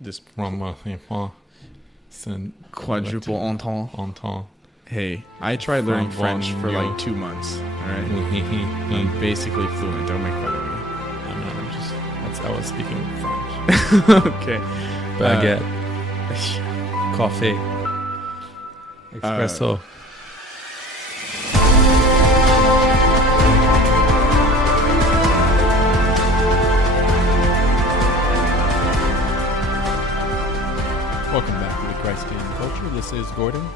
this quadruple entente. Hey, I tried learning French for like 2 months. All right, I'm basically fluent. Don't make fun of me. I was speaking French. Okay. Baguette. Coffee. Espresso. Welcome back to the Christ Game Culture. This is Gordon.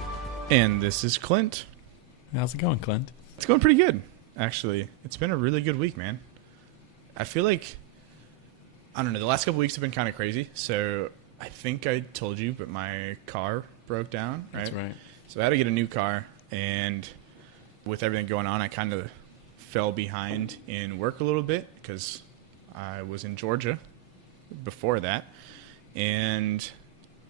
And this is Clint. How's it going, Clint? It's going pretty good, actually. It's been a really good week, man. I feel like, I don't know, the last couple weeks have been kind of crazy. So I think I told you, but my car broke down, right? That's right. So I had to get a new car, and with everything going on, I kind of fell behind in work a little bit because I was in Georgia before that. And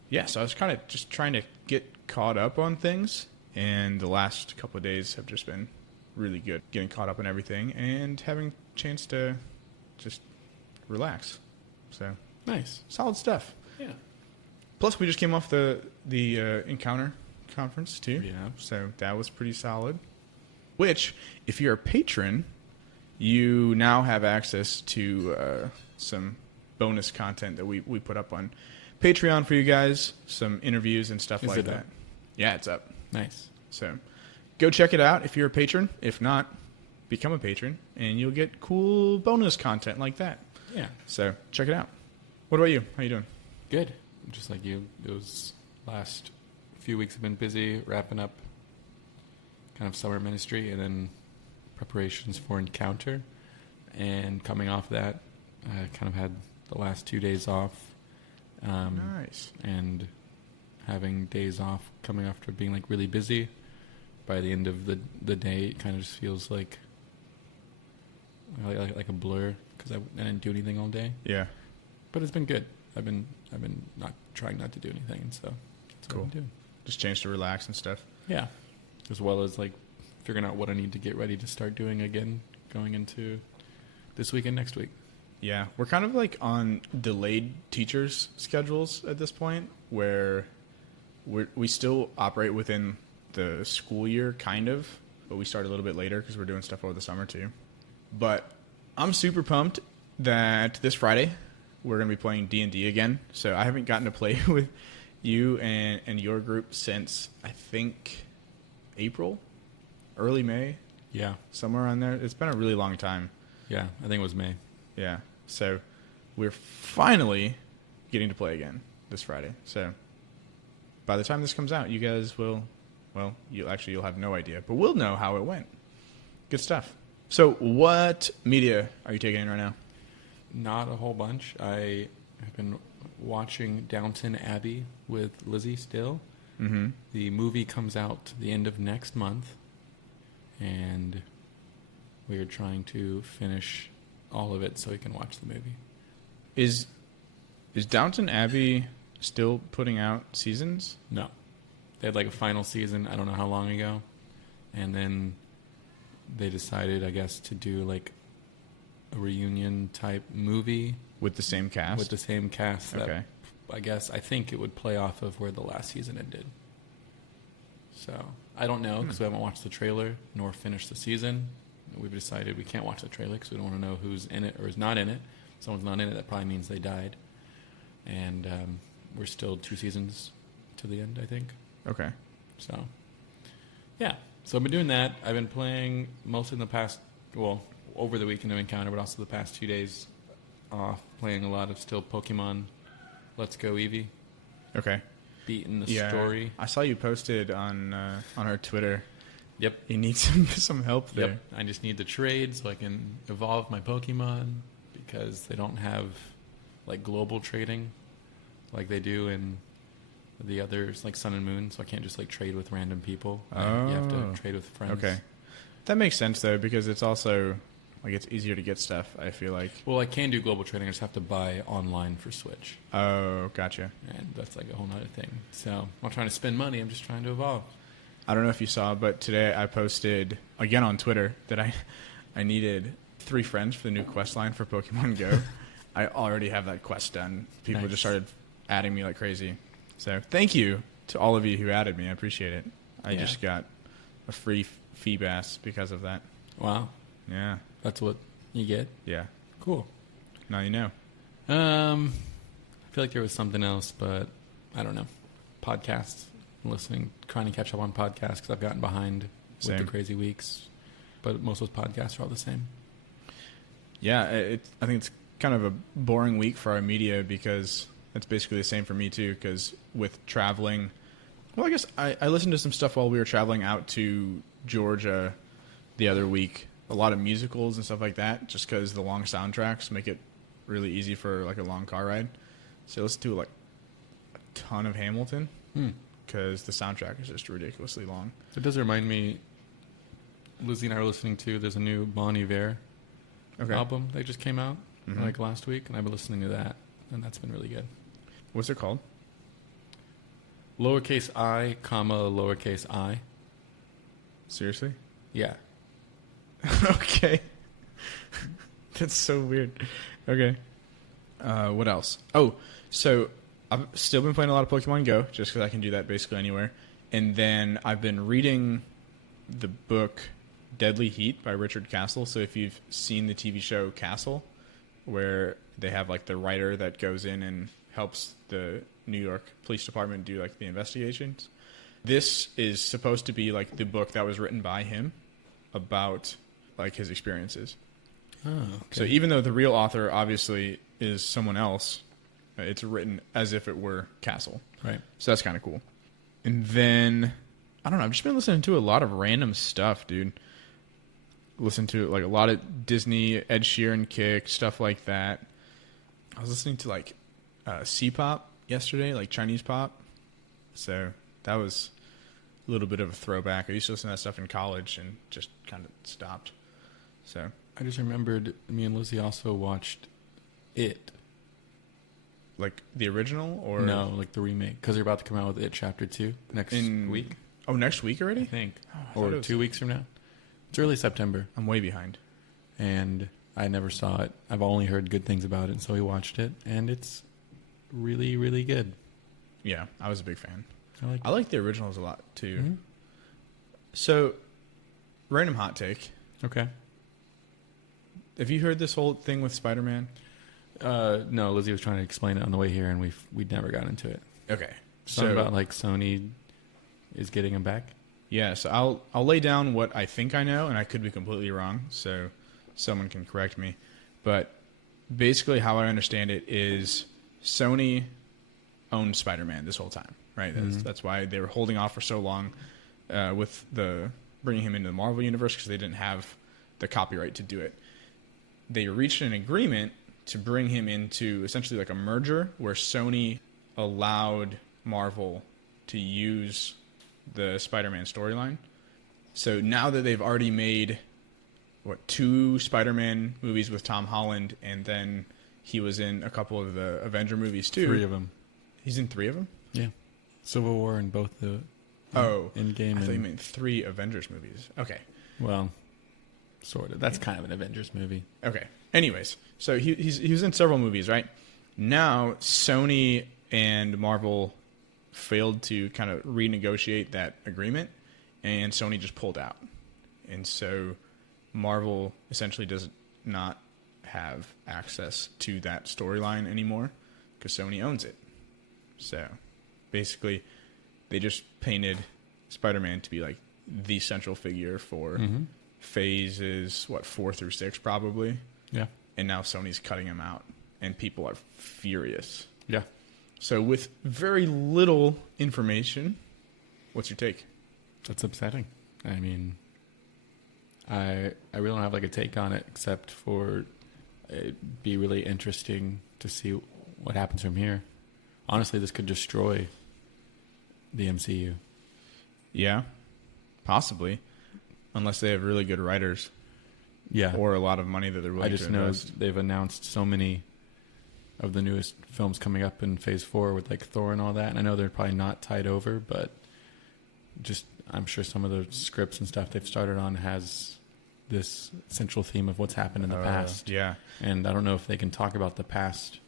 yeah, so I was kind of just trying to get caught up on things, and the last couple of days have just been really good, getting caught up on everything and having a chance to just relax. So Nice. solid stuff. Yeah. Plus, we just came off the Encounter conference too. Yeah. So that was pretty solid. Which, if you're a patron, you now have access to some bonus content that we put up on Patreon for you guys. Some interviews and stuff like that. Up? Yeah, it's up. Nice. So go check it out if you're a patron. If not, become a patron, and you'll get cool bonus content like that. Yeah. So check it out. What about you? How you doing? Good. Just like you, those last few weeks have been busy wrapping up kind of summer ministry and then preparations for Encounter. And coming off that, I kind of had the last 2 days off. Nice. And having days off coming after being like really busy. By the end of the day, it kind of just feels like a blur because I didn't do anything all day. Yeah. But it's been good. I've been not trying not to do anything, and so that's Cool. what I'm doing. Just change to relax and stuff. Yeah, as well as like figuring out what I need to get ready to start doing again going into this week and next week. Yeah, we're kind of like on delayed teachers' schedules at this point, where we still operate within the school year, kind of, but we start a little bit later because we're doing stuff over the summer too. But I'm super pumped that this Friday we're going to be playing D&D again. So I haven't gotten to play with you and your group since, I think, April, early May. Yeah. Somewhere around there. It's been a really long time. Yeah, I think it was May. Yeah. So we're finally getting to play again this Friday. So by the time this comes out, you guys will, well, you'll have no idea, but we'll know how it went. Good stuff. So what media are you taking in right now? Not a whole bunch. I have been watching Downton Abbey with Lizzie still. Mm-hmm. The movie comes out the end of next month, and we are trying to finish all of it so we can watch the movie. Is Downton Abbey still putting out seasons? No. They had like a final season, I don't know how long ago, and then they decided, I guess, to do like a reunion type movie With the same cast? with the same cast. That Okay. I think it would play off of where the last season ended. So I don't know because we haven't watched the trailer nor finished the season. We've decided we can't watch the trailer because we don't want to know who's in it or is not in it. If someone's not in it, that probably means they died. And we're still 2 seasons to the end, I think. Okay. So, yeah. So I've been doing that. I've been playing mostly in the past, over the weekend of Encounter, but also the past 2 days off, playing a lot of still Pokemon Let's Go Evee. Okay. Beating the story. I saw you posted on our Twitter. Yep. You need some help there. Yep. I just need the trade so I can evolve my Pokemon because they don't have like global trading like they do in the others, like Sun and Moon, so I can't just like trade with random people. Oh. You have to trade with friends. Okay. That makes sense though, because it's also like it's easier to get stuff, I feel like. Well, I can do global trading. I just have to buy online for Switch. Oh, gotcha. And that's like a whole nother thing. So I'm not trying to spend money. I'm just trying to evolve. I don't know if you saw, but today I posted again on Twitter that I needed 3 friends for the new quest line for Pokemon Go. I already have that quest done. People Nice. just started adding me like crazy. So thank you to all of you who added me. I appreciate it. I Yeah. just got a free fee pass because of that. Wow. Yeah. That's what you get? Yeah. Cool. Now you know. I feel like there was something else, but I don't know. Podcasts. I'm listening, trying to catch up on podcasts because I've gotten behind with Same. the crazy weeks. But most of those podcasts are all the same. Yeah, I think it's kind of a boring week for our media because it's basically the same for me too. Because with traveling, well, I guess I listened to some stuff while we were traveling out to Georgia the other week. A lot of musicals and stuff like that, just because the long soundtracks make it really easy for like a long car ride. So I listened to like a ton of Hamilton because the soundtrack is just ridiculously long. It does remind me, Lizzie and I were listening to, there's a new Bon Iver album that just came out like last week, and I've been listening to that, and that's been really good. What's it called? Lowercase I, comma, lowercase I. Seriously? Yeah. Okay. That's so weird. Okay. What else? Oh, so I've still been playing a lot of Pokemon Go, just because I can do that basically anywhere. And then I've been reading the book Deadly Heat by Richard Castle. So if you've seen the TV show Castle, where they have like the writer that goes in and helps the New York Police Department do like the investigations, this is supposed to be like the book that was written by him about like his experiences. Oh, okay. So even though the real author obviously is someone else, it's written as if it were Castle. Right. So that's kind of cool. And then, I don't know, I've just been listening to a lot of random stuff, dude. Listen to like a lot of Disney, Ed Sheeran kick, stuff like that. I was listening to like C-pop yesterday, like Chinese pop. So that was a little bit of a throwback. I used to listen to that stuff in college and just kind of stopped. So I just remembered me and Lizzie also watched It. like the original or No, like the remake. Because they're about to come out with It Chapter 2 next week, Oh, next week I already? think. I thought Or it was- 2 weeks from now. It's early September. I'm way behind. And I never saw it. I've only heard good things about it, so we watched it. And it's really, really good. Yeah, I was a big fan. I I like the originals a lot too. Mhm. So, random hot take. Okay. Have you heard this whole thing with Spider-Man? No, Lizzie was trying to explain it on the way here, and we never got into it. Okay. Something about like Sony is getting him back. Yeah, so I'll lay down what I think I know, and I could be completely wrong, so someone can correct me. But basically how I understand it is Sony owned Spider-Man this whole time, right? That's why they were holding off for so long with the bringing him into the Marvel Universe, because they didn't have the copyright to do it. They reached an agreement to bring him into essentially like a merger where Sony allowed Marvel to use the Spider-Man storyline. So now that they've already made, 2 Spider-Man movies with Tom Holland, and then he was in a couple of the Avenger movies too. 3 of them. He's in 3 of them? Yeah. Civil War and both the Endgame. I thought you and, meant 3 Avengers movies. Okay. well, sort of. That's kind of an Avengers movie. Okay. Anyways, so he was in several movies, right? Now Sony and Marvel failed to kind of renegotiate that agreement, and Sony just pulled out. And so Marvel essentially does not have access to that storyline anymore because Sony owns it. So basically they just painted Spider-Man to be like the central figure for phases 4 through 6 probably. Yeah. And now Sony's cutting him out, and people are furious. Yeah. So with very little information, what's your take? That's upsetting. I mean, I really don't have like a take on it except for it'd be really interesting to see what happens from here. Honestly, this could destroy the MCU. Yeah, possibly, unless they have really good writers. Yeah. Or a lot of money that they're willing I just to know invest. they've announced so many of the newest films coming up in Phase 4 with like Thor and all that. And I know they're probably not tied over, but just I'm sure some of the scripts and stuff they've started on has this central theme of what's happened in the past. Yeah. And I don't know if they can talk about the past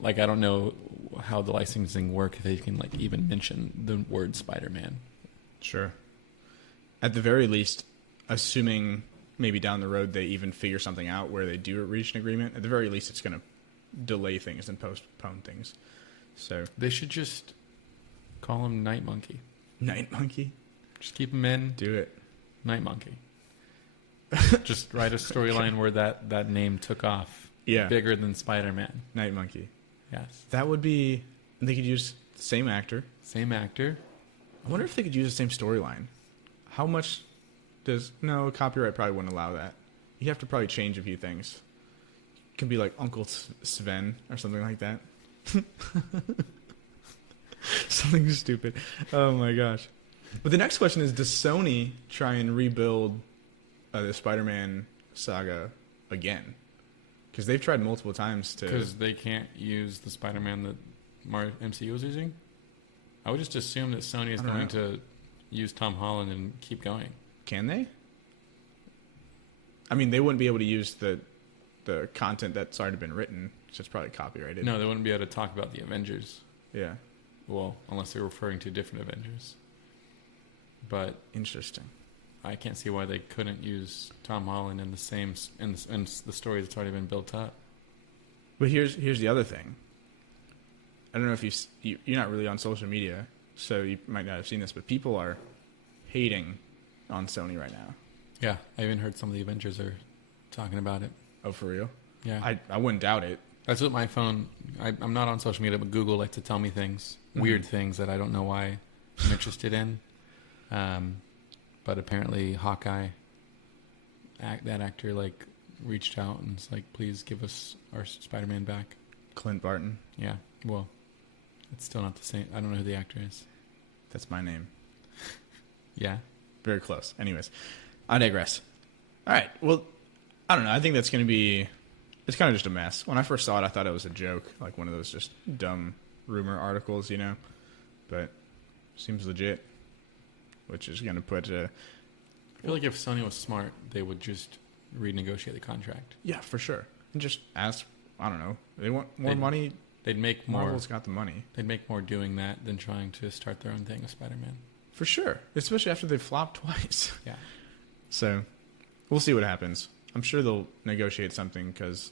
like I don't know how the licensing work if they can like even mention the word Spider-Man. Sure. At the very least, assuming maybe down the road they even figure something out where they do reach an agreement, at the very least it's going to delay things and postpone things. So They should just call him Night Monkey. Night Monkey? Just keep him in Do it. Night Monkey. Just write a storyline where that name took off. Yeah. Bigger than Spider-Man. Night Monkey. Yes. That would be... They could use the same actor. Same actor. I wonder if they could use the same storyline. How much does... No, copyright probably wouldn't allow that. You'd have to probably change a few things. It could be like Uncle Sven or something like that. Something stupid. Oh my gosh. But the next question is, does Sony try and rebuild the Spider-Man saga again? Because they've tried multiple times to... Because they can't use the Spider-Man that MCU was using? I would just assume that Sony is going to use Tom Holland and keep going. Can they? I mean, they wouldn't be able to use the content that's already been written, so it's probably copyrighted. No, they wouldn't be able to talk about the Avengers. Yeah. Well, unless they're referring to different Avengers. But Interesting. I can't see why they couldn't use Tom Holland in the same in the story that's already been built up. But here's the other thing. I don't know if you're not really on social media, so you might not have seen this, but people are hating on Sony right now. Yeah, I even heard some of the Avengers are talking about it. Oh, for real? Yeah. I wouldn't doubt it. That's what my phone... I'm not on social media, but Google likes to tell me things, weird things that I don't know why I'm interested in. But apparently Hawkeye, that actor, like, reached out and was like, please give us our Spider-Man back. Clint Barton. Yeah, well, it's still not the same. I don't know who the actor is. That's my name. Yeah. Very close. Anyways, I digress. All right. Well, I don't know. I think that's going to be... It's kind of just a mess. When I first saw it, I thought it was a joke, like one of those just dumb rumor articles, you know? But seems legit, which is going to put... I feel like if Sony was smart, they would just renegotiate the contract. Yeah, for sure. And just ask, I don't know, they want more money. They'd make more. Marvel's got the money. They'd make more doing that than trying to start their own thing with Spider-Man. For sure. Especially after they've flopped twice. Yeah. So, we'll see what happens. I'm sure they'll negotiate something because,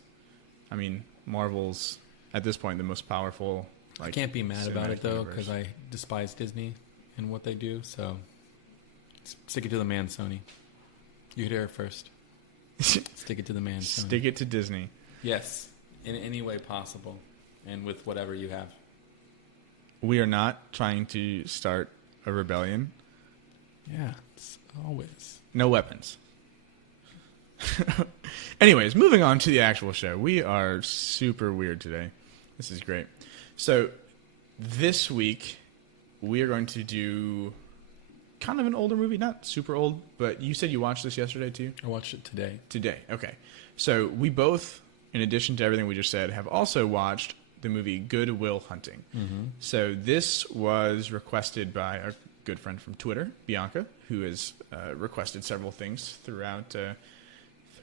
I mean, Marvel's, at this point, the most powerful. I can't be mad about it, though, because universe. I despise Disney and what they do, so stick it to the man, Sony. You heard it here first. Stick it to the man, Sony. Stick it to Disney. Yes, in any way possible, and with whatever you have. We are not trying to start a rebellion. Yeah, it's always. No weapons. Anyways, moving on to the actual show. We are super weird today. This is great. So, this week, we are going to do kind of an older movie. Not super old, but you said you watched this yesterday, too? I watched it today. Today, okay. So, we both, in addition to everything we just said, have also watched the movie Good Will Hunting. Mm-hmm. So, this was requested by a good friend from Twitter, Bianca, who has requested several things throughout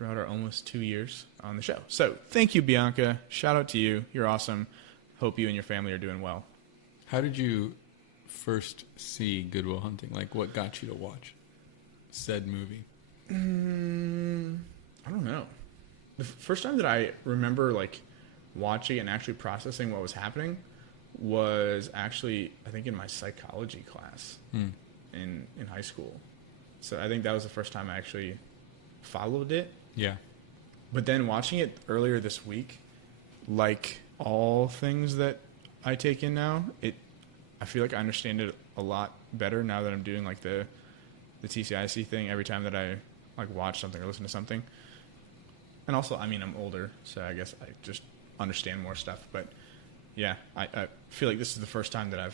our almost 2 years on the show. So, thank you, Bianca. Shout out to you. You're awesome. Hope you and your family are doing well. How did you first see Good Will Hunting? Like, what got you to watch said movie? I don't know. The first time that I remember, like, watching and actually processing what was happening was actually, I think, in my psychology class in high school. So I think that was the first time I actually followed it. Yeah. But then watching it earlier this week, like all things that I take in now, I feel like I understand it a lot better now that I'm doing like the TCIC thing every time that I like watch something or listen to something. And also, I mean, I'm older, so I guess I just understand more stuff. But yeah, I feel like this is the first time that I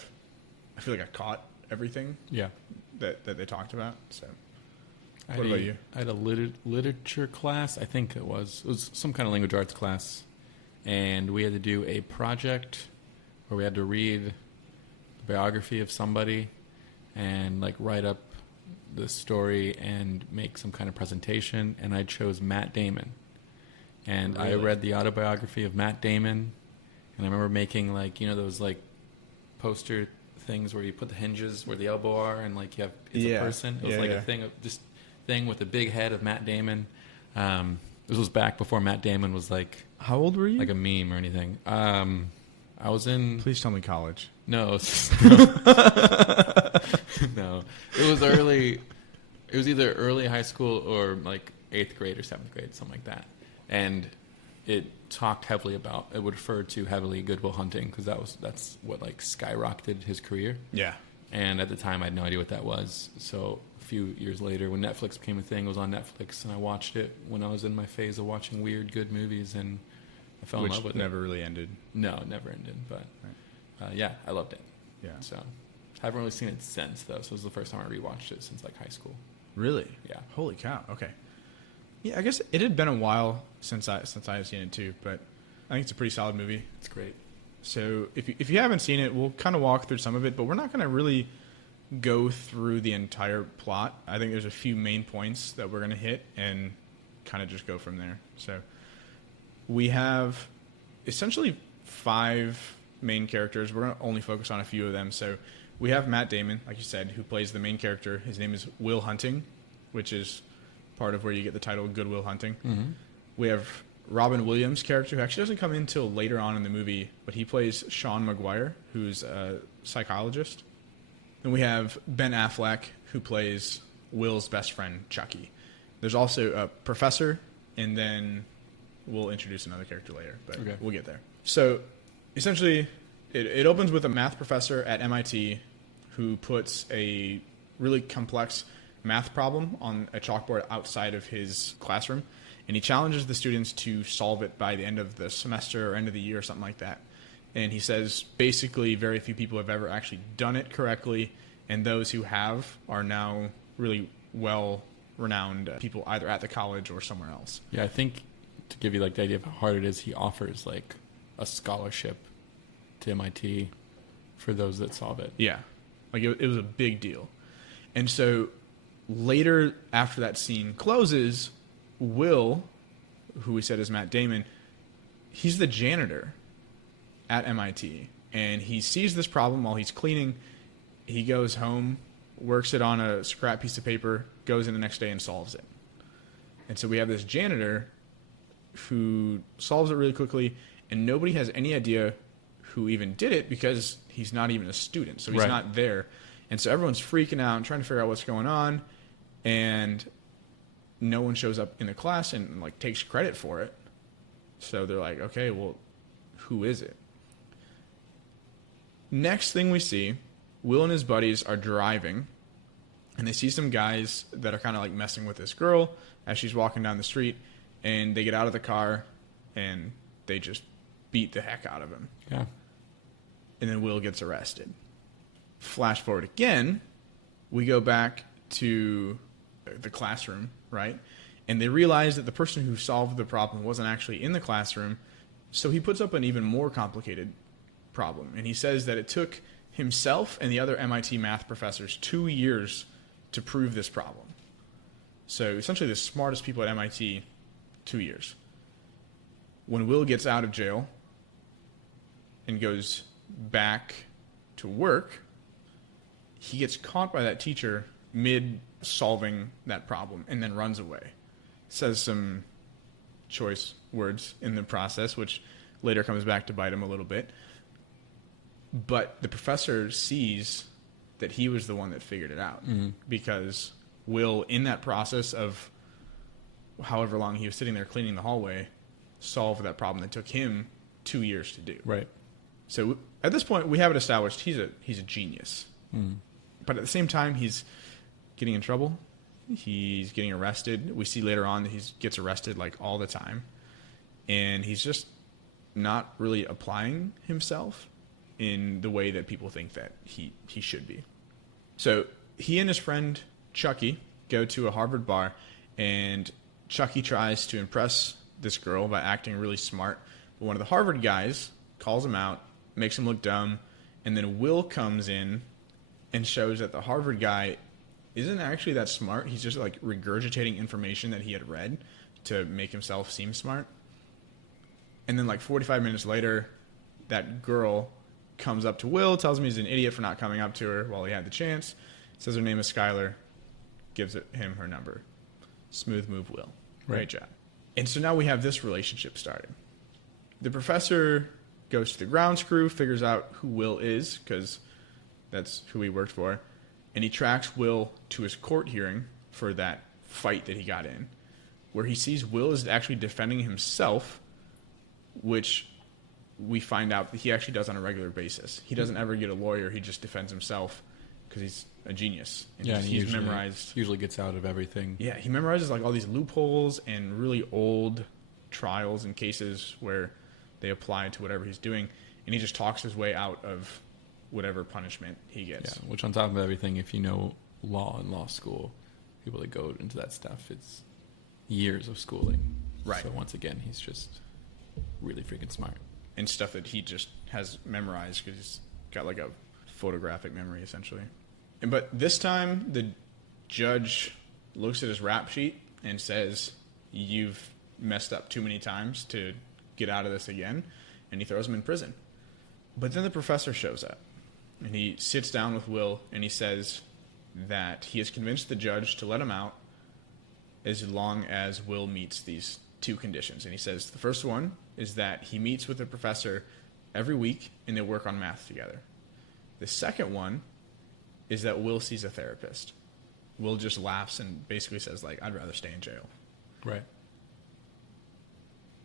feel like I caught everything. Yeah. That they talked about. So. What about you? I had a literature class. I think it was some kind of language arts class. And we had to do a project where we had to read the biography of somebody and like write up the story and make some kind of presentation. And I chose Matt Damon. And really? I read the autobiography of Matt Damon. And I remember making like, you know, those like poster things where you put the hinges where the elbow are and like you have it's a person. It was like a thing with a big head of Matt Damon. This was back before Matt Damon was like, how old were you? Like a meme or anything. I was in. Please tell me college. No, no. It was early. It was either early high school or like 8th grade or 7th grade, something like that. And it talked heavily about. It would refer to heavily Good Will Hunting because that's what like skyrocketed his career. Yeah. And at the time, I had no idea what that was. So a few years later, when Netflix became a thing, it was on Netflix, and I watched it when I was in my phase of watching weird, good movies, and I fell in love with it. Which never really ended. No, it never ended. But yeah, I loved it. Yeah. So I haven't really seen it since, though. So it was the first time I rewatched it since like high school. Really? Yeah. Holy cow. Okay. Yeah, I guess it had been a while since I had seen it too, but I think it's a pretty solid movie. It's great. So if you haven't seen it, we'll kind of walk through some of it, but we're not going to really go through the entire plot. I think there's a few main points that we're going to hit and kind of just go from there. So we have essentially 5 main characters. We're going to only focus on a few of them. So we have Matt Damon, like you said, who plays the main character. His name is Will Hunting, which is part of where you get the title Good Will Hunting. Mm-hmm. We have Robin Williams' character, who actually doesn't come in until later on in the movie, but he plays Sean McGuire, who's a psychologist. And we have Ben Affleck, who plays Will's best friend, Chucky. There's also a professor, and then we'll introduce another character later, but We'll get there. So essentially, it opens with a math professor at MIT who puts a really complex math problem on a chalkboard outside of his classroom, and he challenges the students to solve it by the end of the semester or end of the year or something like that. And he says basically very few people have ever actually done it correctly, and those who have are now really well-renowned people either at the college or somewhere else. Yeah, I think to give you like the idea of how hard it is, he offers like a scholarship to MIT for those that solve it. Yeah, like it was a big deal. And so later, after that scene closes, Will, who we said is Matt Damon, he's the janitor at MIT, and he sees this problem while he's cleaning. He goes home, works it on a scrap piece of paper, goes in the next day and solves it. And so we have this janitor who solves it really quickly, and nobody has any idea who even did it because he's not even a student, so he's not there. And so everyone's freaking out and trying to figure out what's going on, and no one shows up in the class and like takes credit for it. So they're like, okay, well, who is it? Next thing we see, Will and his buddies are driving, and they see some guys that are kind of like messing with this girl as she's walking down the street, and they get out of the car and they just beat the heck out of him. Yeah. And then Will gets arrested. Flash forward again, we go back to the classroom, right? And they realize that the person who solved the problem wasn't actually in the classroom, so he puts up an even more complicated problem. And he says that it took himself and the other MIT math professors 2 years to prove this problem. So essentially the smartest people at MIT, 2 years. When Will gets out of jail and goes back to work, he gets caught by that teacher mid-solving that problem and then runs away. Says some choice words in the process, which later comes back to bite him a little bit. But the professor sees that he was the one that figured it out, because Will, in that process of however long he was sitting there cleaning the hallway, solved that problem that took him 2 years to do. Right. So at this point, we have it established he's a genius. But at the same time, he's getting in trouble. He's getting arrested. We see later on that he gets arrested like all the time. And he's just not really applying himself in the way that people think that he should be. So he and his friend Chucky go to a Harvard bar, and Chucky tries to impress this girl by acting really smart. But one of the Harvard guys calls him out, makes him look dumb, and then Will comes in and shows that the Harvard guy isn't actually that smart. He's just like regurgitating information that he had read to make himself seem smart. And then like 45 minutes later, that girl comes up to Will, tells him he's an idiot for not coming up to her while he had the chance, says her name is Skylar, gives him her number. Smooth move, Will. Great job. And so now we have this relationship starting. The professor goes to the grounds crew, figures out who Will is, because that's who he worked for, and he tracks Will to his court hearing for that fight that he got in, where he sees Will is actually defending himself, which we find out that he actually does on a regular basis. He doesn't ever get a lawyer. He just defends himself because he's a genius. And he's memorized. Usually gets out of everything. Yeah, he memorizes like all these loopholes and really old trials and cases where they apply to whatever he's doing, and he just talks his way out of whatever punishment he gets. Yeah, which on top of everything, if you know law and law school, people that go into that stuff, it's years of schooling. Right. So once again, he's just really freaking smart. And stuff that he just has memorized because he's got like a photographic memory, essentially. But this time, the judge looks at his rap sheet and says, "You've messed up too many times to get out of this again," and he throws him in prison. But then the professor shows up, and he sits down with Will, and he says that he has convinced the judge to let him out as long as Will meets these two conditions. And he says the first one is that he meets with the professor every week, and they work on math together. The second one is that Will sees a therapist. Will just laughs and basically says, like, "I'd rather stay in jail." Right.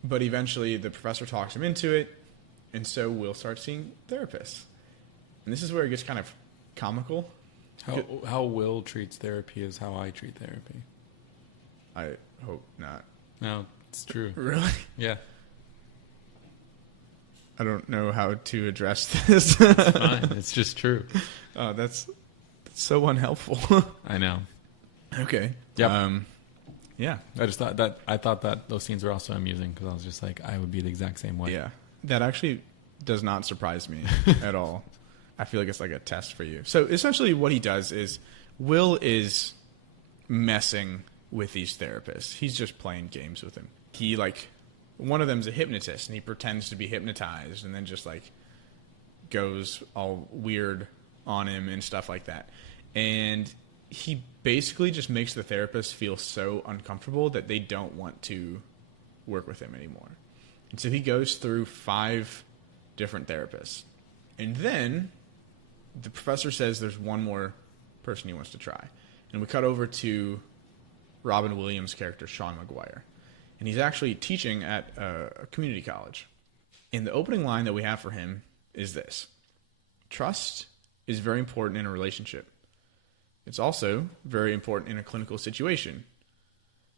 But eventually the professor talks him into it, and so Will starts seeing therapists. And this is where it gets kind of comical. How Will treats therapy is how I treat therapy. I hope not. No, it's true. Really? Yeah. I don't know how to address this. It's fine. It's just true. That's so unhelpful. I know. Okay. Yeah. Yeah. I thought that those scenes were also amusing because I was just like, I would be the exact same way. Yeah. That actually does not surprise me at all. I feel like it's like a test for you. So essentially what he does is Will is messing with these therapists. He's just playing games with them. He one of them's a hypnotist and he pretends to be hypnotized and then just like goes all weird on him and stuff like that. And he basically just makes the therapist feel so uncomfortable that they don't want to work with him anymore. And so he goes through 5 different therapists. And then the professor says there's one more person he wants to try. And we cut over to Robin Williams' character, Sean McGuire. And he's actually teaching at a community college. And the opening line that we have for him is this: "Trust is very important in a relationship. It's also very important in a clinical situation.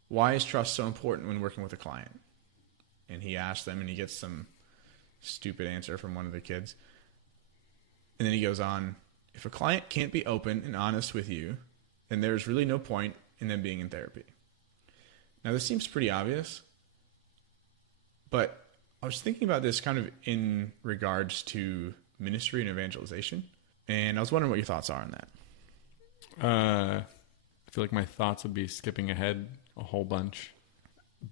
Why is trust so important when working with a client?" And he asks them, and he gets some stupid answer from one of the kids. And then he goes on, "If a client can't be open and honest with you, then there's really no point in them being in therapy." Now, this seems pretty obvious, but I was thinking about this kind of in regards to ministry and evangelization, and I was wondering what your thoughts are on that. I feel like my thoughts would be skipping ahead a whole bunch,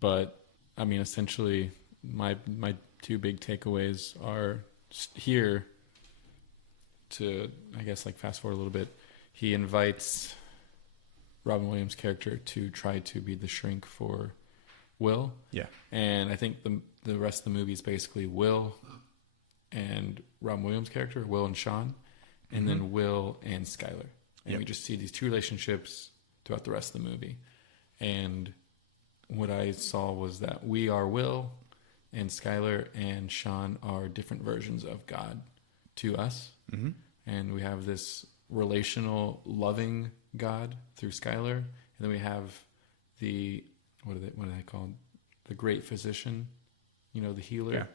but I mean, essentially, my 2 big takeaways are here. To, I guess, like fast forward a little bit, he invites Robin Williams' character to try to be the shrink for Will. Yeah. And I think the rest of the movie is basically Will and Robin Williams' character, Will and Sean, and then Will and Skylar. And we just see these 2 relationships throughout the rest of the movie. And what I saw was that we are Will, and Skylar and Sean are different versions of God to us. Mm-hmm. And we have this relational, loving God through Skylar. And then we have the, what are they called? The great physician, the healer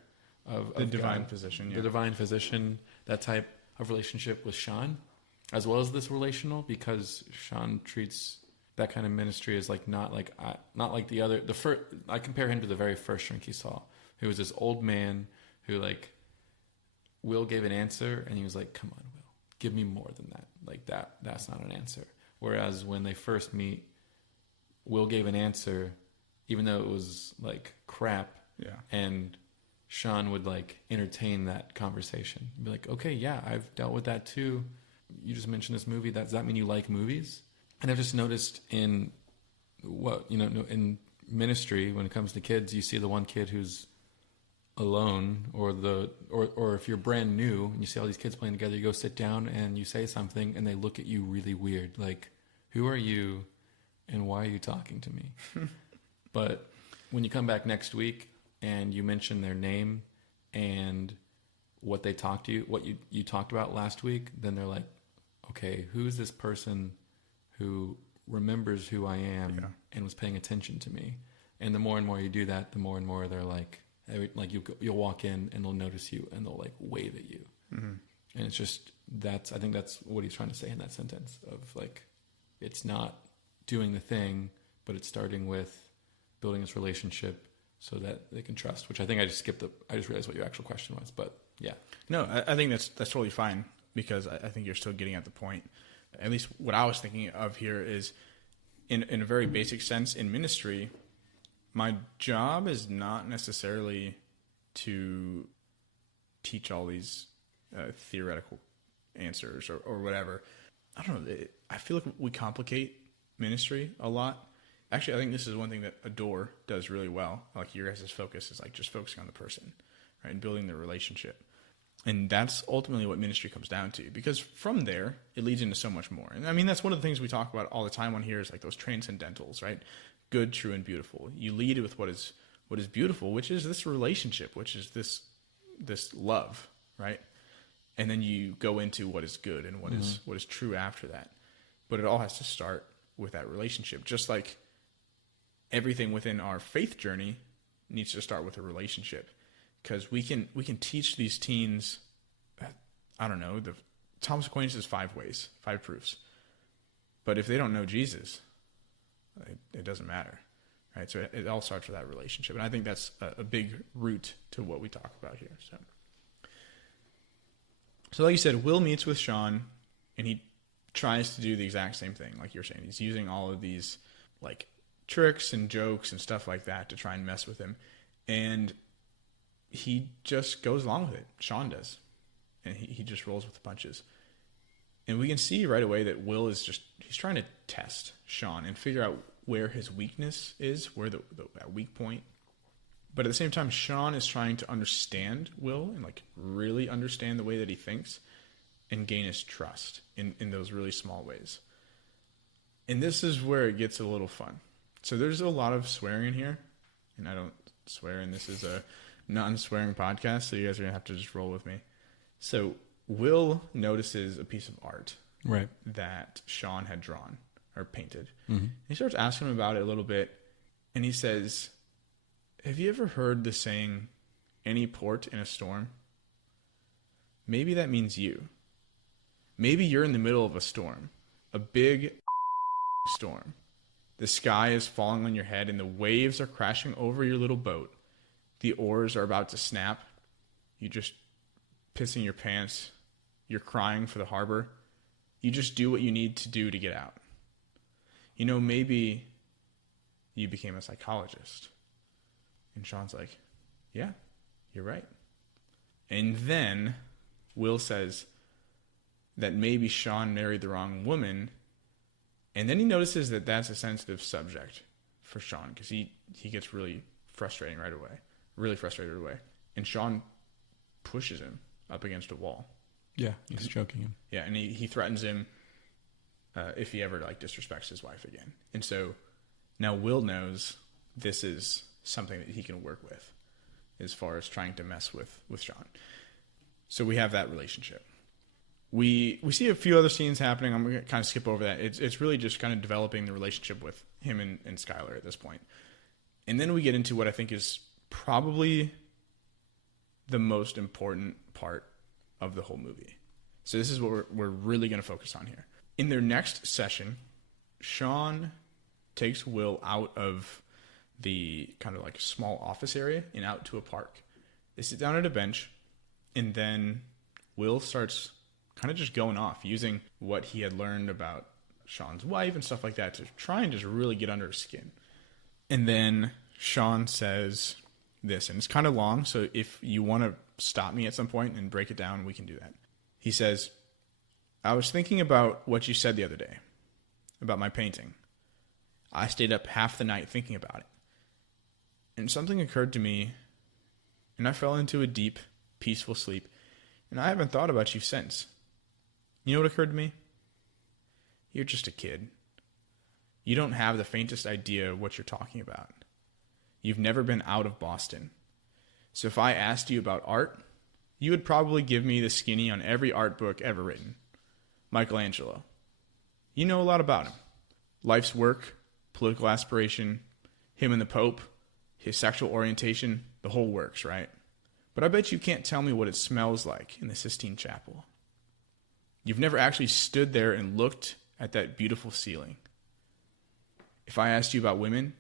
of the divine God. physician. Yeah. The divine physician, that type of relationship with Sean, as well as this relational, because Sean treats that kind of ministry as like not like the other. I compare him to the very first shrink he saw, who was this old man who like Will gave an answer and he was like, "Come on, Will, give me more than that. Like that's not an answer." Whereas when they first meet, Will gave an answer, even though it was like crap. Yeah. And Sean would like entertain that conversation. Be like, okay, yeah, I've dealt with that too. You just mentioned this movie. Does that mean you like movies? And I've just noticed in in ministry, when it comes to kids, you see the one kid who's alone, or if you're brand new and you see all these kids playing together, you go sit down and you say something and they look at you really weird. Like, who are you and why are you talking to me? But when you come back next week and you mention their name and what they talked to you, what you talked about last week, then they're like, okay, who's this person who remembers who I am and was paying attention to me? And the more and more you do that, the more and more they're like you'll walk in and they'll notice you and they'll like wave at you. Mm-hmm. And it's just, I think that's what he's trying to say in that sentence of like, it's not doing the thing, but it's starting with building this relationship so that they can trust, which I think I just realized what your actual question was, but yeah. No, I think that's totally fine, because I think you're still getting at the point. At least what I was thinking of here is, in a very basic sense, in ministry, my job is not necessarily to teach all these theoretical answers or whatever. I don't know. I feel like we complicate ministry a lot. Actually, I think this is one thing that Adore does really well. Like, your guys' focus is like just focusing on the person, right, and building the relationship. And that's ultimately what ministry comes down to, because from there, it leads into so much more. And I mean, that's one of the things we talk about all the time on here is like those transcendentals, right? Good, true, and beautiful. You lead with what is beautiful, which is this relationship, which is this love, right? And then you go into what is good and what is true after that. But it all has to start with that relationship. Just like everything within our faith journey needs to start with a relationship. Because we can teach these teens, I don't know, the Thomas Aquinas is 5 ways, 5 proofs. But if they don't know Jesus, it doesn't matter, right? So it all starts with that relationship. And I think that's a big root to what we talk about here. So like you said, Will meets with Sean, and he tries to do the exact same thing, like you're saying. He's using all of these like tricks and jokes and stuff like that to try and mess with him. And he just goes along with it. Sean does. And he just rolls with the punches. And we can see right away that Will is he's trying to test Sean and figure out where his weakness is, where that weak point. But at the same time, Sean is trying to understand Will and like really understand the way that he thinks and gain his trust in those really small ways. And this is where it gets a little fun. So there's a lot of swearing in here, and I don't swear, and this is a non-swearing podcast, so you guys are gonna have to just roll with me. So Will notices a piece of art that Sean had drawn or painted. Mm-hmm. He starts asking him about it a little bit, and he says, have you ever heard the saying, any port in a storm? Maybe that means you. Maybe you're in the middle of a storm, a big storm. The sky is falling on your head and the waves are crashing over your little boat. The oars are about to snap. You just pissing your pants. You're crying for the harbor. You just do what you need to do to get out. You know, maybe you became a psychologist. And Sean's like, yeah, you're right. And then Will says that maybe Sean married the wrong woman. And then he notices that that's a sensitive subject for Sean, because he gets really frustrated right away. And Sean pushes him up against a wall. Yeah, he's choking him. Yeah, and he threatens him if he ever like disrespects his wife again. And so now Will knows this is something that he can work with as far as trying to mess with Sean. So we have that relationship. We see a few other scenes happening. I'm going to kind of skip over that. It's really just kind of developing the relationship with him and Skylar at this point. And then we get into what I think is probably the most important part of the whole movie. So this is what we're really going to focus on here. In their next session, Sean takes Will out of the kind of like small office area and out to a park. They sit down at a bench, and then Will starts kind of just going off, using what he had learned about Sean's wife and stuff like that to try and just really get under his skin. And then Sean says, this, and it's kind of long, so if you want to stop me at some point and break it down, we can do that. He says, I was thinking about what you said the other day about my painting. I stayed up half the night thinking about it. And something occurred to me, and I fell into a deep, peaceful sleep, and I haven't thought about you since. You know what occurred to me? You're just a kid. You don't have the faintest idea of what you're talking about. You've never been out of Boston. So if I asked you about art, you would probably give me the skinny on every art book ever written. Michelangelo. You know a lot about him. Life's work, political aspiration, him and the Pope, his sexual orientation, the whole works, right? But I bet you can't tell me what it smells like in the Sistine Chapel. You've never actually stood there and looked at that beautiful ceiling. If I asked you about women,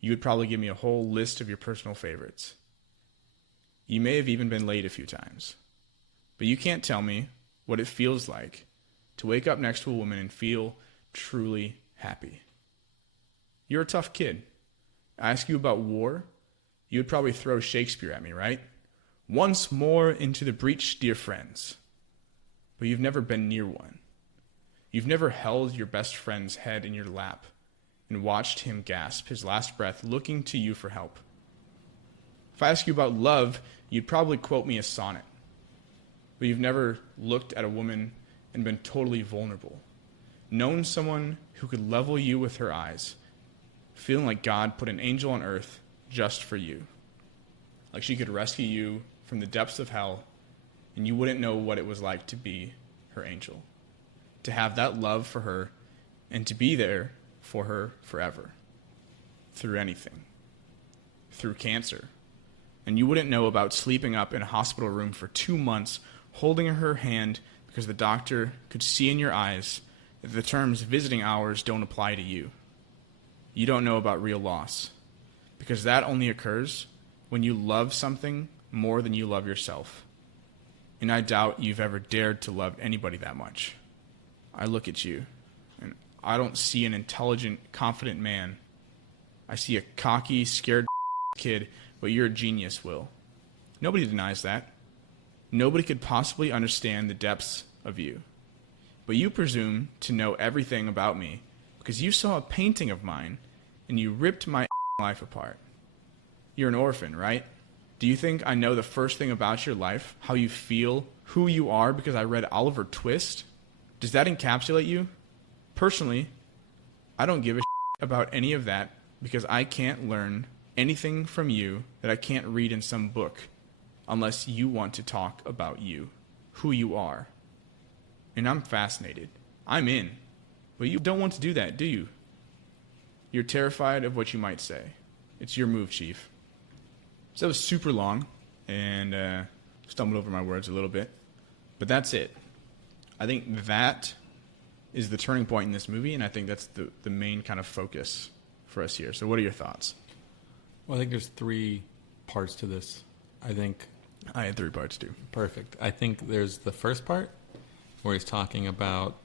you would probably give me a whole list of your personal favorites. You may have even been late a few times. But you can't tell me what it feels like to wake up next to a woman and feel truly happy. You're a tough kid. I ask you about war, you would probably throw Shakespeare at me, right? Once more into the breach, dear friends. But you've never been near one. You've never held your best friend's head in your lap and watched him gasp his last breath looking to you for help. If I ask you about love, you'd probably quote me a sonnet. But you've never looked at a woman and been totally vulnerable. Known someone who could level you with her eyes, feeling like God put an angel on earth just for you. Like she could rescue you from the depths of hell, and you wouldn't know what it was like to be her angel. To have that love for her, and to be there for her forever. Through anything. Through cancer. And you wouldn't know about sleeping up in a hospital room for 2 months, holding her hand because the doctor could see in your eyes that the terms visiting hours don't apply to you. You don't know about real loss, because that only occurs when you love something more than you love yourself. And I doubt you've ever dared to love anybody that much. I look at you, and I don't see an intelligent, confident man. I see a cocky, scared kid, but you're a genius, Will. Nobody denies that. Nobody could possibly understand the depths of you. But you presume to know everything about me because you saw a painting of mine and you ripped my life apart. You're an orphan, right? Do you think I know the first thing about your life, how you feel, who you are because I read Oliver Twist? Does that encapsulate you? Personally, I don't give a about any of that because I can't learn anything from you that I can't read in some book unless you want to talk about you, who you are. And I'm fascinated. I'm in. But you don't want to do that, do you? You're terrified of what you might say. It's your move, Chief. So that was super long, and stumbled over my words a little bit. But that's it. I think that is the turning point in this movie, and I think that's the main kind of focus for us here. So what are your thoughts? Well, I think there's 3 parts to this. I had 3 parts too. Perfect. I think there's the first part where he's talking about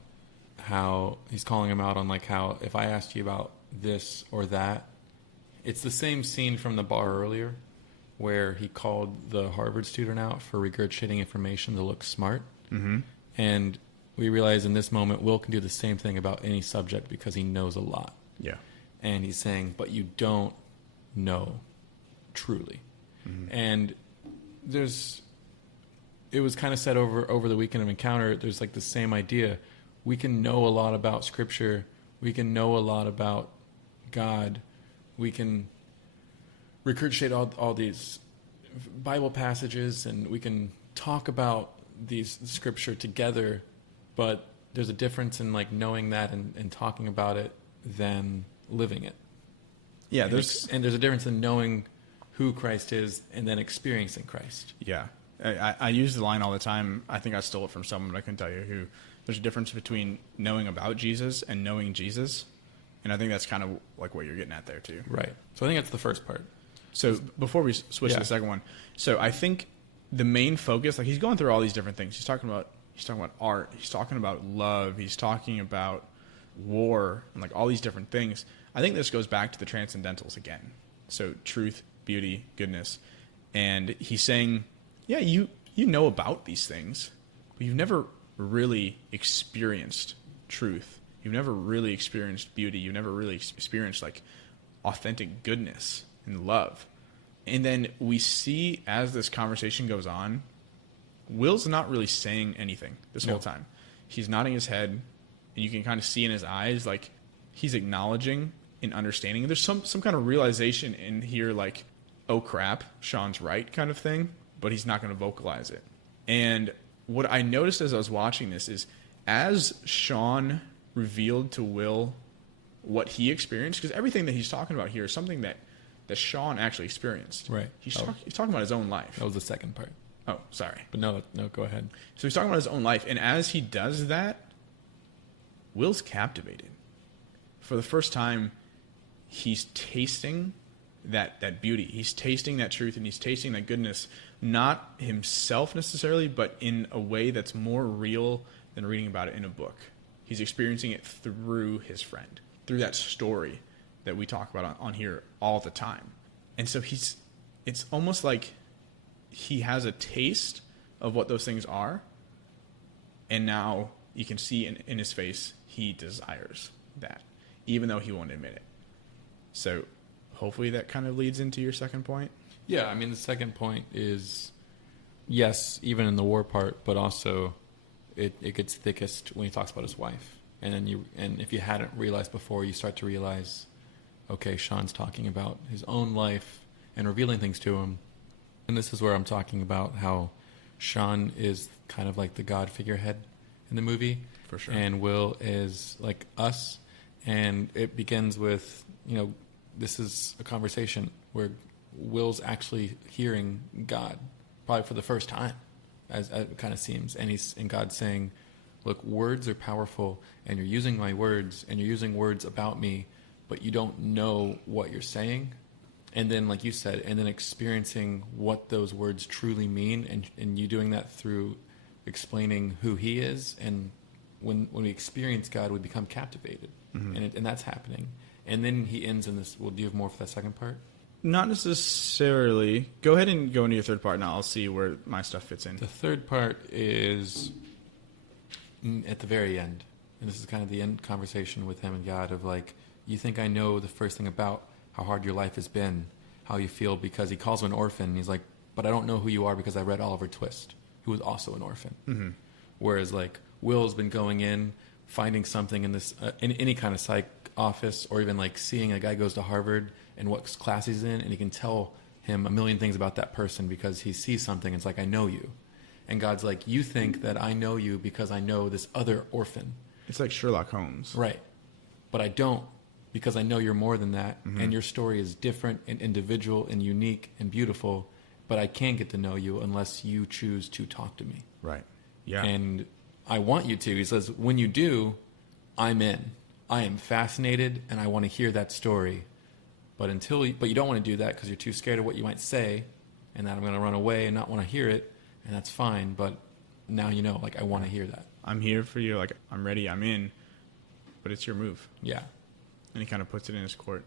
how he's calling him out on like how if I asked you about this or that, it's the same scene from the bar earlier where he called the Harvard student out for regurgitating information to look smart. Mm-hmm. And we realize in this moment, Will can do the same thing about any subject because he knows a lot. Yeah. And he's saying, but you don't know truly. Mm-hmm. And it was kind of said over the weekend of Encounter, there's like the same idea. We can know a lot about Scripture. We can know a lot about God. We can regurgitate all these Bible passages, and we can talk about these Scripture together, but there's a difference in like knowing that and talking about it than living it. Yeah, there's a difference in knowing who Christ is and then experiencing Christ. Yeah. I use the line all the time. I think I stole it from someone, but I can tell you who. There's a difference between knowing about Jesus and knowing Jesus. And I think that's kind of like what you're getting at there too. Right. So I think that's the first part. So before we switch to the second one, so I think the main focus, like he's going through all these different things. He's talking about art. He's talking about love. He's talking about war and like all these different things. I think this goes back to the transcendentals again. So truth beauty, goodness. And he's saying, yeah, you know about these things, but you've never really experienced truth. You've never really experienced beauty. You've never really experienced like authentic goodness and love. And then we see as this conversation goes on, Will's not really saying anything this whole time. He's nodding his head, and you can kind of see in his eyes like he's acknowledging and understanding. There's some kind of realization in here like, oh crap, Sean's right kind of thing, but he's not going to vocalize it. And what I noticed as I was watching this is as Sean revealed to Will what he experienced, because everything that he's talking about here is something that Sean actually experienced. Right. He's talking about his own life. That was the second part. Oh, sorry. But no, go ahead. So he's talking about his own life, and as he does that, Will's captivated. For the first time, he's tasting that beauty. He's tasting that truth, and he's tasting that goodness, not himself necessarily, but in a way that's more real than reading about it in a book. He's experiencing it through his friend, through that story that we talk about on here all the time. And so it's almost like he has a taste of what those things are, and now you can see in his face he desires that, even though he won't admit it. So hopefully that kind of leads into your second point. Yeah, I mean, the second point is, yes, even in the war part, but also it gets thickest when he talks about his wife. And if you hadn't realized before, you start to realize, okay, Sean's talking about his own life and revealing things to him. And this is where I'm talking about how Sean is kind of like the God figurehead in the movie. For sure. And Will is like us. And it begins with, this is a conversation where Will's actually hearing God, probably for the first time, as it kind of seems. And God's saying, look, words are powerful, and you're using my words, and you're using words about me, but you don't know what you're saying. And then, like you said, and then experiencing what those words truly mean, and you doing that through explaining who he is. And when we experience God, we become captivated, and that's happening. And then he ends in this. Well, do you have more for that second part? Not necessarily. Go ahead and go into your third part, and I'll see where my stuff fits in. The third part is at the very end. And this is kind of the end conversation with him and God of like, you think I know the first thing about how hard your life has been, how you feel, because he calls him an orphan. And he's like, but I don't know who you are because I read Oliver Twist, who was also an orphan. Mm-hmm. Whereas like Will's been going in, finding something in this, in any kind of psych office, or even like seeing a guy goes to Harvard and what class he's in, and he can tell him a million things about that person because he sees something. It's like, I know you. And God's like, you think that I know you because I know this other orphan. It's like Sherlock Holmes. Right. But I don't, because I know you're more than that. And your story is different and individual and unique and beautiful, but I can't get to know you unless you choose to talk to me. Right. Yeah. And I want you to. He says, when you do, I'm in. I am fascinated, and I want to hear that story. But you don't want to do that because you're too scared of what you might say, and that I'm going to run away and not want to hear it, and that's fine. But now like I want to hear that. I'm here for you. Like, I'm ready. I'm in. But it's your move. Yeah. And he kind of puts it in his court.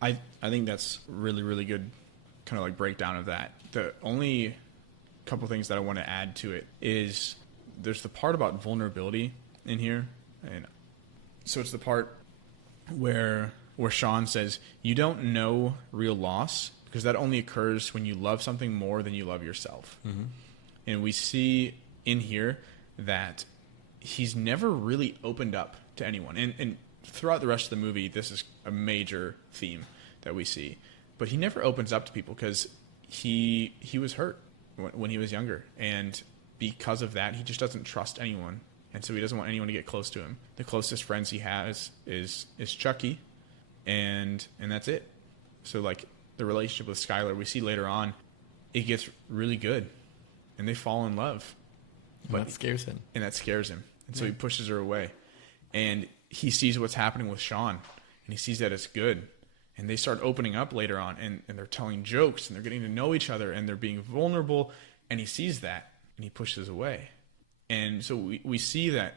I think that's really, really good kind of like breakdown of that. The only couple things that I want to add to it is there's the part about vulnerability in here. And so it's the part where Sean says, you don't know real loss because that only occurs when you love something more than you love yourself. Mm-hmm. And we see in here that he's never really opened up to anyone. And throughout the rest of the movie, this is a major theme that we see. But he never opens up to people because he was hurt when he was younger. And because of that, he just doesn't trust anyone. And so he doesn't want anyone to get close to him. The closest friends he has is Chucky, and that's it. So like the relationship with Skylar, we see later on, it gets really good, and they fall in love. But that scares him. And so he pushes her away. And he sees what's happening with Sean, and he sees that it's good. And they start opening up later on, and they're telling jokes, and they're getting to know each other, and they're being vulnerable, and he sees that, and he pushes away. And so we see that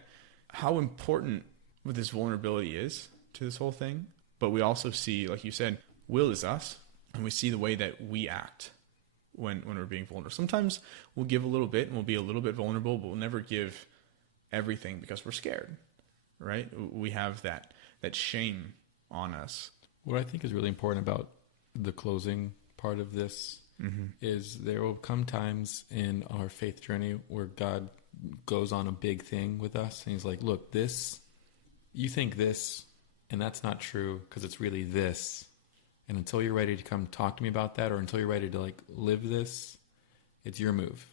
how important this vulnerability is to this whole thing. But we also see, like you said, Will is us. And we see the way that we act when we're being vulnerable. Sometimes we'll give a little bit and we'll be a little bit vulnerable, but we'll never give everything because we're scared, right? We have that shame on us. What I think is really important about the closing part of this is there will come times in our faith journey where God goes on a big thing with us. And he's like, look, you think this, and that's not true because it's really this. And until you're ready to come talk to me about that, or until you're ready to like live this, it's your move.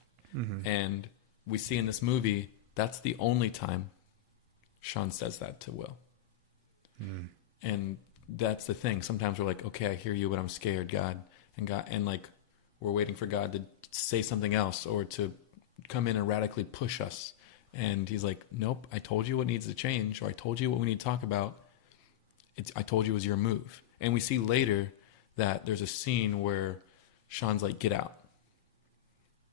And we see in this movie, that's the only time Sean says that to Will. And that's the thing. Sometimes we're like, okay, I hear you, but I'm scared, God. And like, we're waiting for God to say something else or to come in and radically push us. And he's like, nope, I told you what needs to change, or I told you what we need to talk about. I told you it was your move. And we see later that there's a scene where Sean's like, get out.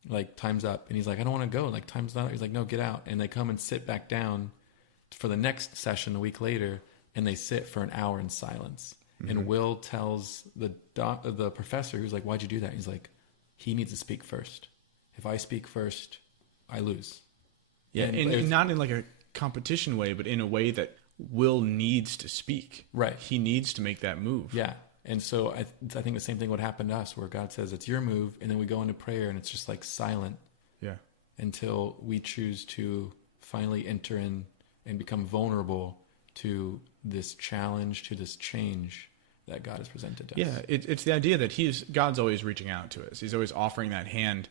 Like, time's up. And he's like, I don't want to go. Like, time's not up. He's like, no, get out. And they come and sit back down for the next session a week later, and they sit for an hour in silence. And Will tells the professor, who's like, why'd you do that? He's like, he needs to speak first. If I speak first, I lose. Yeah, and not in like a competition way, but in a way that Will needs to speak. Right. He needs to make that move. Yeah. And so I think the same thing would happen to us, where God says it's your move, and then we go into prayer and it's just like silent. Yeah. Until we choose to finally enter in and become vulnerable to this challenge, to this change that God has presented to us. Yeah, it's the idea that God's always reaching out to us. He's always offering that hand,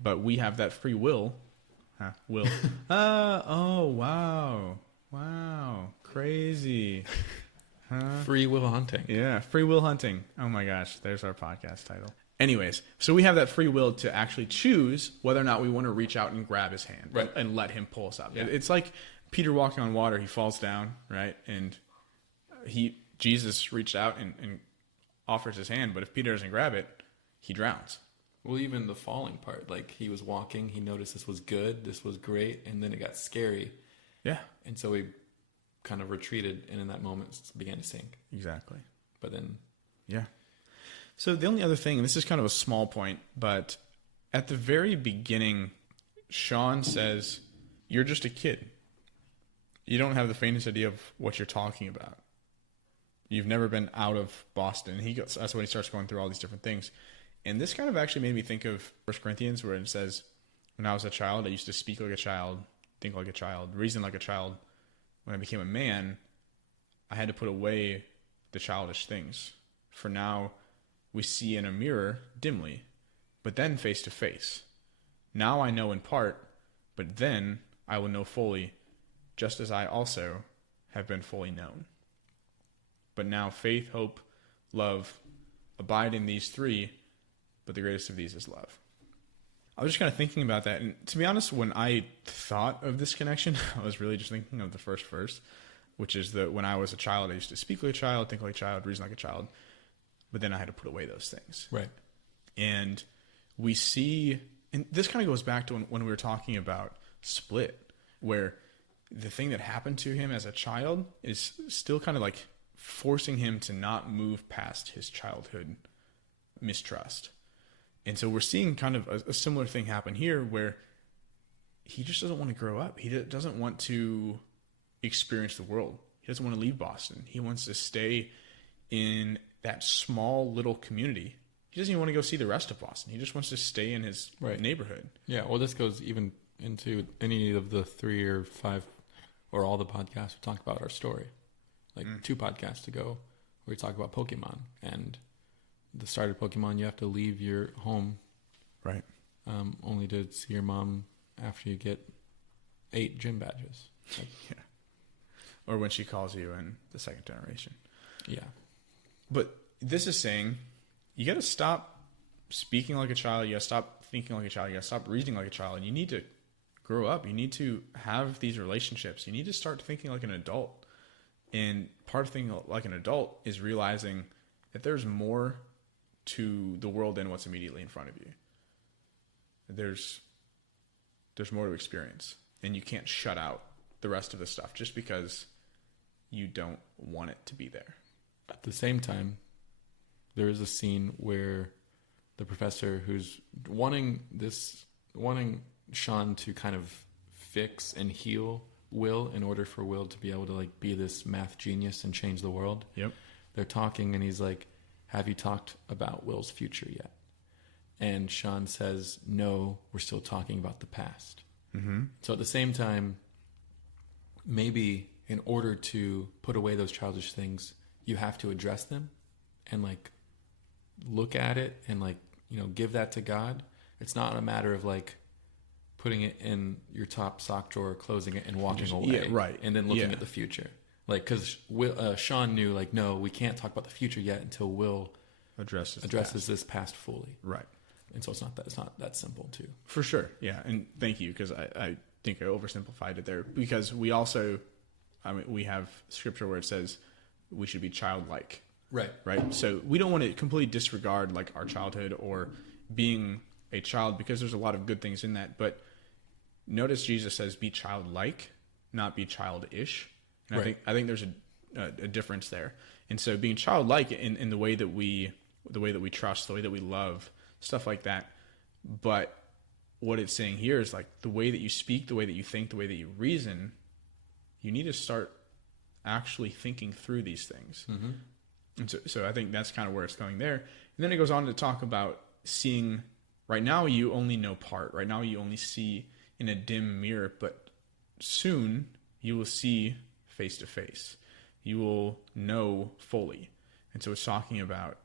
but we have that free will. Will. Oh, wow. Wow. Crazy. Free will hunting. Yeah, free will hunting. Oh my gosh, there's our podcast title. Anyways, so we have that free will to actually choose whether or not we want to reach out and grab his hand, right, and let him pull us up. Yeah. It's like Peter walking on water. He falls down, right? And Jesus reached out and offers his hand, but if Peter doesn't grab it, he drowns. Well, even the falling part, like he was walking, he noticed this was good, this was great, and then it got scary. Yeah. And so he kind of retreated, and in that moment began to sink. Exactly. But then... Yeah. So the only other thing, and this is kind of a small point, but at the very beginning, Sean says, you're just a kid. You don't have the faintest idea of what you're talking about. You've never been out of Boston. That's when he starts going through all these different things. And this kind of actually made me think of 1 Corinthians, where it says, when I was a child, I used to speak like a child, think like a child, reason like a child. When I became a man, I had to put away the childish things. For now, we see in a mirror dimly, but then face to face. Now I know in part, but then I will know fully, just as I also have been fully known. But now faith, hope, love abide in these three, but the greatest of these is love. I was just kind of thinking about that, and to be honest, when I thought of this connection, I was really just thinking of the first verse, which is that when I was a child, I used to speak like a child, think like a child, reason like a child, but then I had to put away those things. Right. And we see, and this kind of goes back to when we were talking about Split, where the thing that happened to him as a child is still kind of like forcing him to not move past his childhood mistrust. And so we're seeing kind of a similar thing happen here, where he just doesn't want to grow up. He doesn't want to experience the world. He doesn't want to leave Boston. He wants to stay in that small little community. He doesn't even want to go see the rest of Boston. He just wants to stay in his neighborhood. Yeah, well, this goes even into any of the 3 or 5 or all the podcasts we talk about our story. Like 2 podcasts ago, where we talk about Pokemon. And the start of Pokemon, you have to leave your home. Right. Only to see your mom after you get 8 gym badges. Like, yeah. Or when she calls you in the second generation. Yeah. But this is saying you got to stop speaking like a child. You got to stop thinking like a child. You got to stop reasoning like a child. And you need to grow up. You need to have these relationships. You need to start thinking like an adult. And part of thinking like an adult is realizing that there's more to the world than what's immediately in front of you. There's more to experience. And you can't shut out the rest of the stuff just because you don't want it to be there. At the same time, there is a scene where the professor who's wanting Sean to kind of fix and heal Will in order for Will to be able to like be this math genius and change the world. Yep. They're talking and he's like, have you talked about Will's future yet? And Sean says, no, we're still talking about the past. Mm-hmm. So at the same time, maybe in order to put away those childish things, you have to address them and like look at it and like, you know, give that to God. It's not a matter of like putting it in your top sock drawer, closing it and walking away. Yeah, right. And then looking at the future. Like, because Sean knew like, no, we can't talk about the future yet until Will addresses this past fully. Right. And so it's not that simple too. For sure. Yeah. And thank you. Cause I think I oversimplified it there because we have scripture where it says we should be childlike. Right. Right. So we don't want to completely disregard like our childhood or being a child because there's a lot of good things in that. But notice Jesus says be childlike, not be childish. And right. I think there's a difference there. And so being childlike in the way that we trust, the way that we love, stuff like that. But what it's saying here is like the way that you speak, the way that you think, the way that you reason, you need to start actually thinking through these things. Mm-hmm. And so I think that's kind of where it's going there. And then it goes on to talk about seeing, right now you only know part. Right now you only see in a dim mirror, but soon you will see face to face. You will know fully. And so it's talking about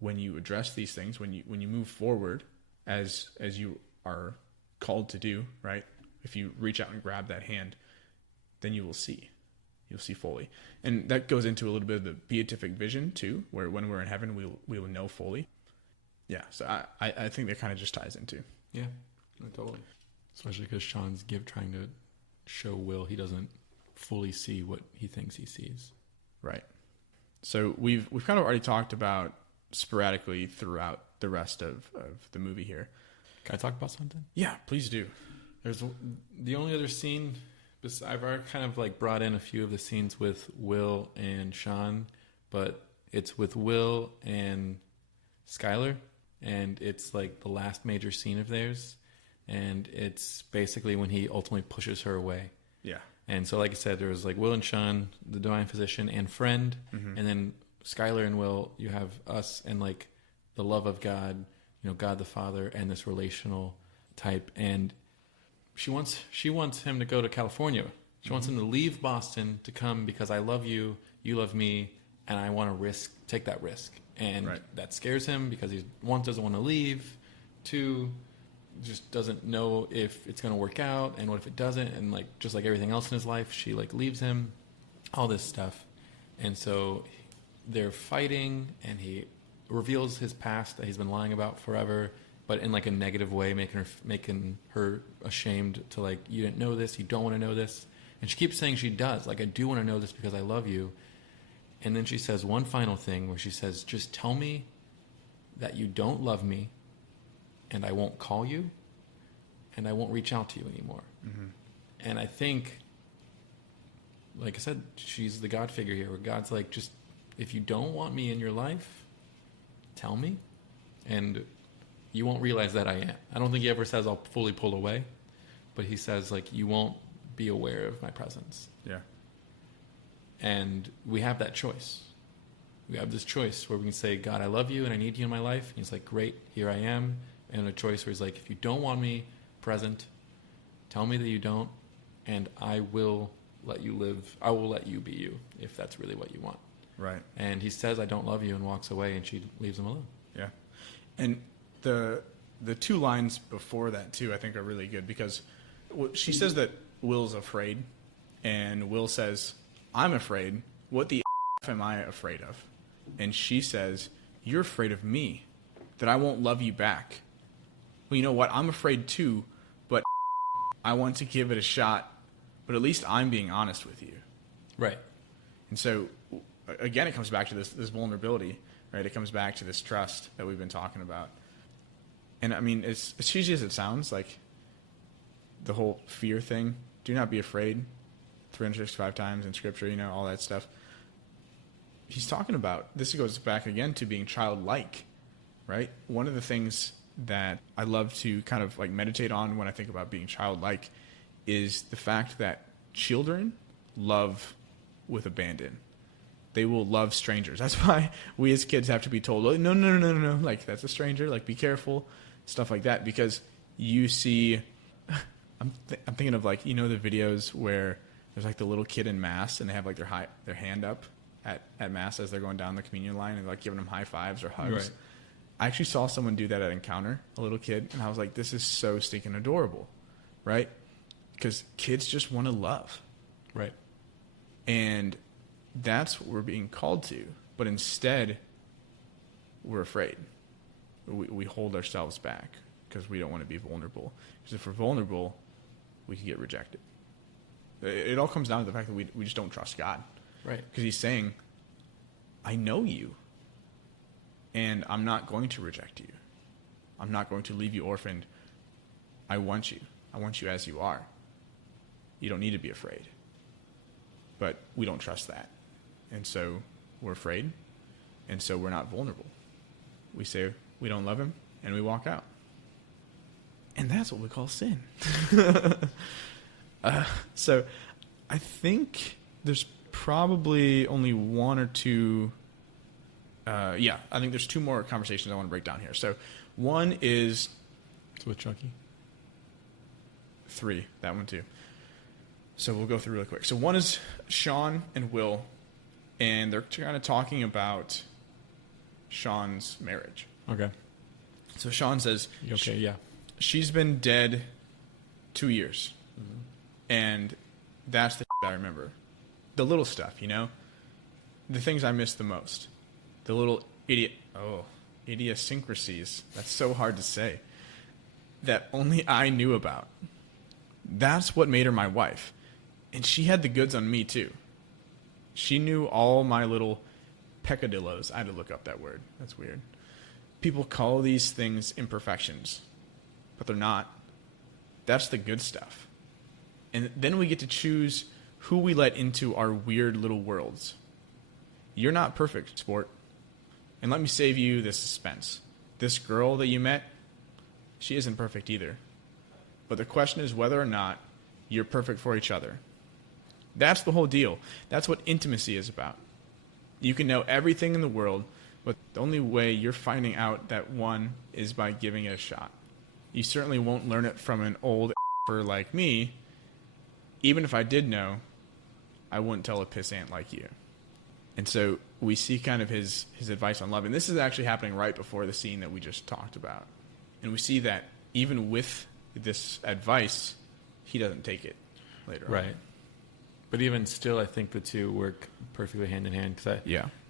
when you address these things, when you move forward as you are called to do, right? If you reach out and grab that hand, then you will see. You'll see fully. And that goes into a little bit of the beatific vision too, where when we're in heaven, we will know fully. Yeah, so I think that kind of just ties into. Yeah, totally. Especially because Sean's trying to show Will he doesn't fully see what he thinks he sees. Right. So we've kind of already talked about sporadically throughout the rest of the movie here. Can I talk about something? Yeah, please do. There's the only other scene. I've already kind of like brought in a few of the scenes with Will and Sean, but it's with Will and Skylar, and it's like the last major scene of theirs, and it's basically when he ultimately pushes her away. Yeah. And so, like I said, there was like Will and Sean, the divine physician and friend, mm-hmm. and then Skylar and Will, you have us and like the love of God, you know, God the Father, and this relational type, and she wants him to go to California. She wants him to leave Boston to come because I love you, you love me, and I want to take that risk. And that scares him because he, one, doesn't want to leave, two, just doesn't know if it's going to work out, and what if it doesn't, and like just like everything else in his life, she like leaves him, all this stuff. And so they're fighting, and he reveals his past that he's been lying about forever, but in like a negative way, making her ashamed to like, you didn't know this, you don't want to know this. And she keeps saying she does. Like, I do want to know this because I love you. And then she says one final thing where she says, just tell me that you don't love me, and I won't call you, and I won't reach out to you anymore. Mm-hmm. And I think, like I said, she's the God figure here, where God's like, just, if you don't want me in your life, tell me. And you won't realize that I am. I don't think he ever says I'll fully pull away, but he says like you won't be aware of my presence. Yeah. And we have that choice. We have this choice where we can say, God, I love you and I need you in my life. And he's like, great, here I am. And a choice where he's like, if you don't want me present, tell me that you don't, and I will let you live. I will let you be you if that's really what you want. Right. And he says, I don't love you, and walks away, and she leaves him alone. Yeah. And the two lines before that too, I think are really good because she says that Will's afraid, and Will says, I'm afraid. What the F am I afraid of? And she says, you're afraid of me, that I won't love you back. Well, you know what? I'm afraid too, but I want to give it a shot, but at least I'm being honest with you. Right. And so again, it comes back to this vulnerability, right? It comes back to this trust that we've been talking about. And I mean, as cheesy as it sounds, like the whole fear thing, do not be afraid, 365 times in scripture, you know, all that stuff. he's talking about, this goes back again to being childlike, right? One of the things that I love to kind of like meditate on when I think about being childlike is the fact that children love with abandon. They will love strangers. That's why we as kids have to be told, oh, no, like that's a stranger, like be careful, stuff like that. Because you see, I'm thinking of like, you know, the videos where there's like the little kid in mass and they have like their hand up at mass as they're going down the communion line and like giving them high fives or hugs. Right. I actually saw someone do that at Encounter, a little kid, and I was like, this is so stinking adorable, right? Because kids just want to love. Right. And that's what we're being called to. But instead, we're afraid. We hold ourselves back because we don't want to be vulnerable. Because if we're vulnerable, we can get rejected. It all comes down to the fact that we just don't trust God. Right. Because he's saying, I know you. And I'm not going to reject you. I'm not going to leave you orphaned. I want you. I want you as you are. You don't need to be afraid. But we don't trust that. And so we're afraid. And so we're not vulnerable. We say we don't love him, and we walk out. And that's what we call sin. So I think there's probably only one or two... I think there's two more conversations I want to break down here. So one is... It's with Chucky. 3, that one too. So we'll go through really quick. So one is Sean and Will, and they're kind of talking about Sean's marriage. Okay. So Sean says... Okay, yeah. She's been dead 2 years. Mm-hmm. And that's the I remember. The little stuff, you know? The things I miss the most. The little idiosyncrasies. That's so hard to say. That only I knew about. That's what made her my wife. And she had the goods on me too. She knew all my little peccadillos. I had to look up that word. That's weird. People call these things imperfections, but they're not. That's the good stuff. And then we get to choose who we let into our weird little worlds. You're not perfect, sport. And let me save you the suspense. This girl that you met, she isn't perfect either. But the question is whether or not you're perfect for each other. That's the whole deal. That's what intimacy is about. You can know everything in the world, but the only way you're finding out that one is by giving it a shot. You certainly won't learn it from an old like me. Even if I did know, I wouldn't tell a pissant like you. And so we see kind of his advice on love. And this is actually happening right before the scene that we just talked about. And we see that even with this advice, he doesn't take it later on. Right. But even still, I think the two work perfectly hand in hand. Because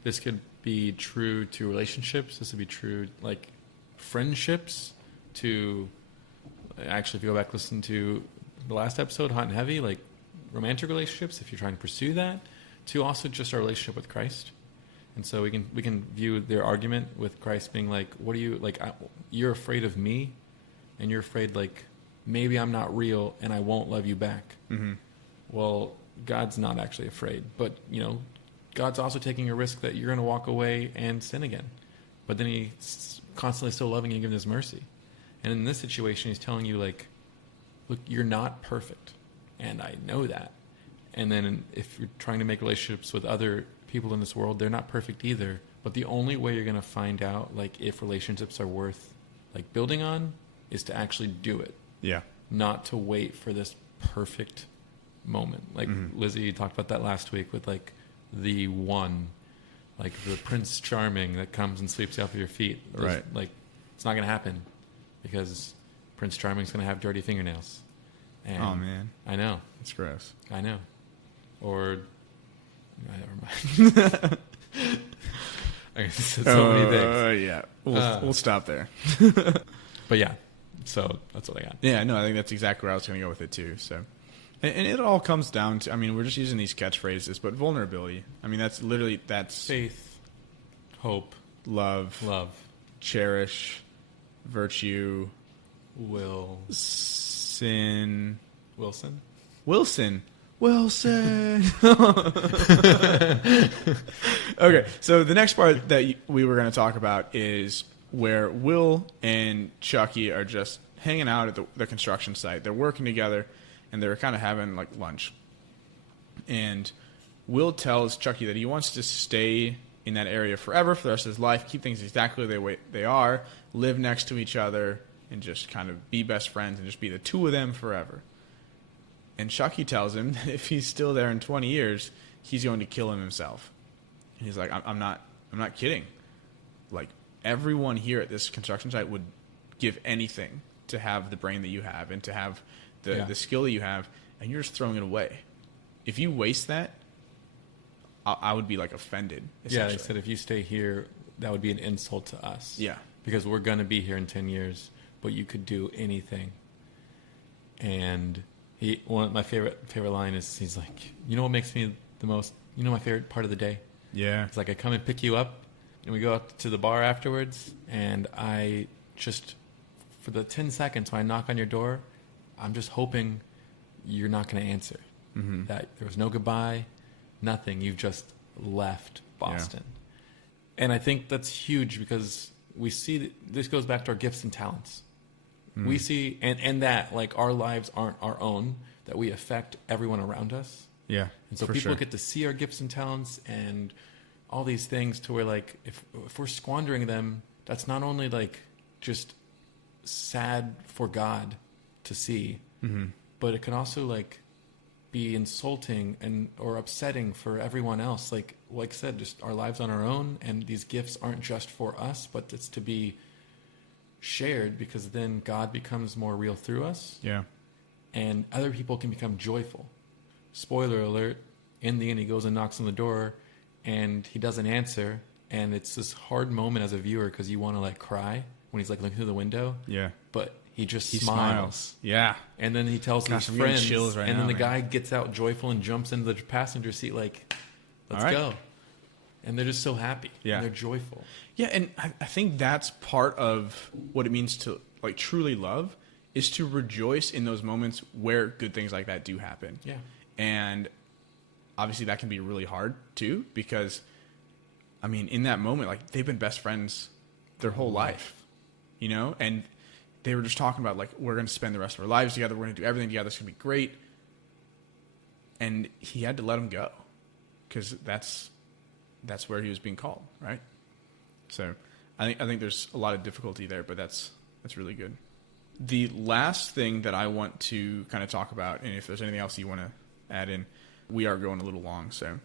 this could be true to relationships. This would be true, like, friendships to... Actually, if you go back listen to the last episode, Hot and Heavy, like, romantic relationships, if you're trying to pursue that, to also just our relationship with Christ. And so we can view their argument with Christ being like, what are you, like, you're afraid of me, and you're afraid, like, maybe I'm not real, and I won't love you back. Mm-hmm. Well, God's not actually afraid. But, you know, God's also taking a risk that you're going to walk away and sin again. But then he's constantly still loving you and giving his mercy. And in this situation, he's telling you, like, look, you're not perfect, and I know that. And then if you're trying to make relationships with other people in this world, they're not perfect either. But the only way you're going to find out, like, if relationships are worth, like, building on is to actually do it. Yeah. Not to wait for this perfect moment. Like, Lizzie talked about that last week with, like, the one, like, the Prince Charming that comes and sweeps you off of your feet. Right. Like, it's not going to happen because Prince Charming's going to have dirty fingernails. And oh, man. I know. It's gross. I know. Or, never mind. I said so many things. Yeah. We'll stop there. But yeah, so that's what I got. Yeah, no, I think that's exactly where I was going to go with it too. So, and it all comes down to, I mean, we're just using these catchphrases, but vulnerability. I mean, that's faith, hope, love, cherish, virtue, will, sin, Wilson. Well said. Okay, so the next part that we were going to talk about is where Will and Chucky are just hanging out at the construction site. They're working together, and they're kind of having like lunch. And Will tells Chucky that he wants to stay in that area forever for the rest of his life, keep things exactly the way they are, live next to each other, and just kind of be best friends and just be the two of them forever. And Chucky tells him that if he's still there in 20 years, he's going to kill him himself. And he's like, I'm not kidding. Like, everyone here at this construction site would give anything to have the brain that you have and to have the skill that you have, and you're just throwing it away. If you waste that, I would be like offended. Yeah, they said if you stay here, that would be an insult to us. Yeah. Because we're going to be here in 10 years, but you could do anything. And one of my favorite line is, he's like, you know what makes me the most, you know my favorite part of the day? Yeah. It's like I come and pick you up, and we go out to the bar afterwards, and I just, for the 10 seconds when I knock on your door, I'm just hoping you're not going to answer. Mm-hmm. That there was no goodbye, nothing. You've just left Boston. Yeah. And I think that's huge because we see, this goes back to our gifts and talents. We see, and that, like, our lives aren't our own, that we affect everyone around us. Yeah. And so people get to see our gifts and talents and all these things to where, like, if we're squandering them, that's not only, like, just sad for God to see, but it can also, like, be insulting or upsetting for everyone else. Like I said, just our lives on our own, and these gifts aren't just for us, but it's to be shared, because then God becomes more real through us. Yeah. And other people can become joyful. Spoiler alert, in the end he goes and knocks on the door and he doesn't answer, and it's this hard moment as a viewer because you want to like cry when he's like looking through the window. Yeah. But he smiles. Yeah. And then he tells his I'm friends, chills right and now, then the man. guy gets out joyful and jumps into the passenger seat like, let's go. And they're just so happy. Yeah. And they're joyful. Yeah, and I think that's part of what it means to like truly love, is to rejoice in those moments where good things like that do happen. Yeah. And obviously that can be really hard too, because I mean, in that moment, like, they've been best friends their whole life, you know? And they were just talking about, like, we're going to spend the rest of our lives together. We're going to do everything together. It's going to be great. And he had to let him go because that's where he was being called, right? So I think there's a lot of difficulty there, but that's really good. The last thing that I want to kind of talk about, and if there's anything else you want to add in, we are going a little long. So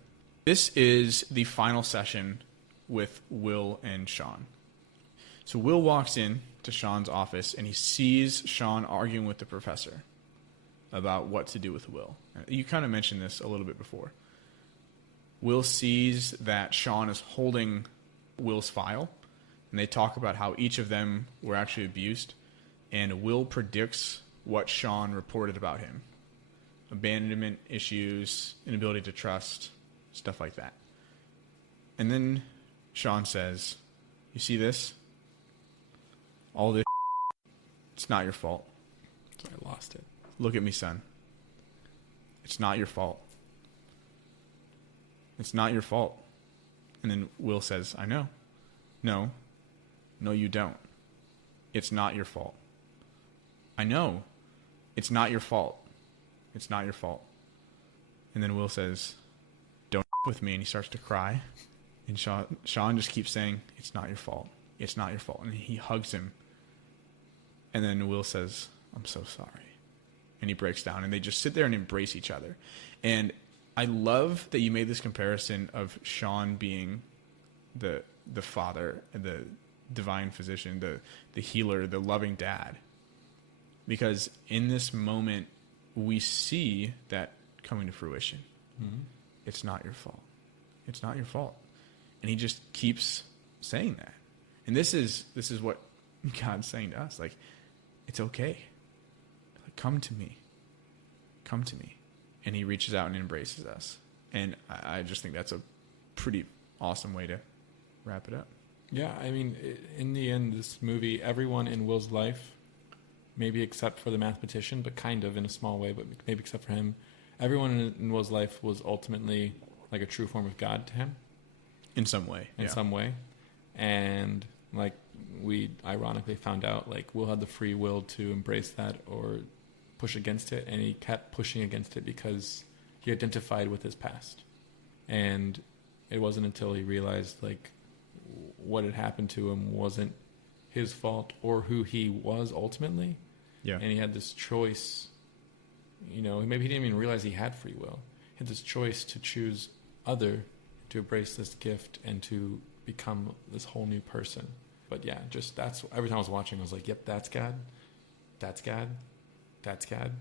this is the final session with Will and Sean. So Will walks in to Sean's office, and he sees Sean arguing with the professor about what to do with Will. You kind of mentioned this a little bit before. Will sees that Sean is holding Will's file, and they talk about how each of them were actually abused, and Will predicts what Sean reported about him. Abandonment issues, inability to trust, stuff like that. And then Sean says, you see this? All this it's not your fault. So I lost it. Look at me, son. It's not your fault. It's not your fault. And then Will says, I know. No, you don't. It's not your fault. I know. It's not your fault. It's not your fault. And then Will says, don't with me. And he starts to cry. And Sean just keeps saying, it's not your fault. It's not your fault. And he hugs him. And then Will says, I'm so sorry. And he breaks down. And they just sit there and embrace each other. And I love that you made this comparison of Sean being the father, the divine physician, the healer, the loving dad. Because in this moment, we see that coming to fruition. Mm-hmm. It's not your fault. It's not your fault. And he just keeps saying that. And this is what God's saying to us. Like, it's okay. Like, come to me. Come to me. And he reaches out and embraces us. And I just think that's a pretty awesome way to wrap it up. Yeah, I mean, in the end, this movie, everyone in Will's life, maybe except for the mathematician, but kind of in a small way, but maybe except for him, everyone in Will's life was ultimately like a true form of God to him. In some way. In some way. And like we ironically found out, like Will had the free will to embrace that or push against it, and he kept pushing against it because he identified with his past. And it wasn't until he realized like what had happened to him wasn't his fault or who he was ultimately. Yeah. And he had this choice, you know, maybe he didn't even realize he had free will. He had this choice to choose other, to embrace this gift and to become this whole new person. But yeah, just that's, every time I was watching, I was like, yep, that's God. That's God. That's God.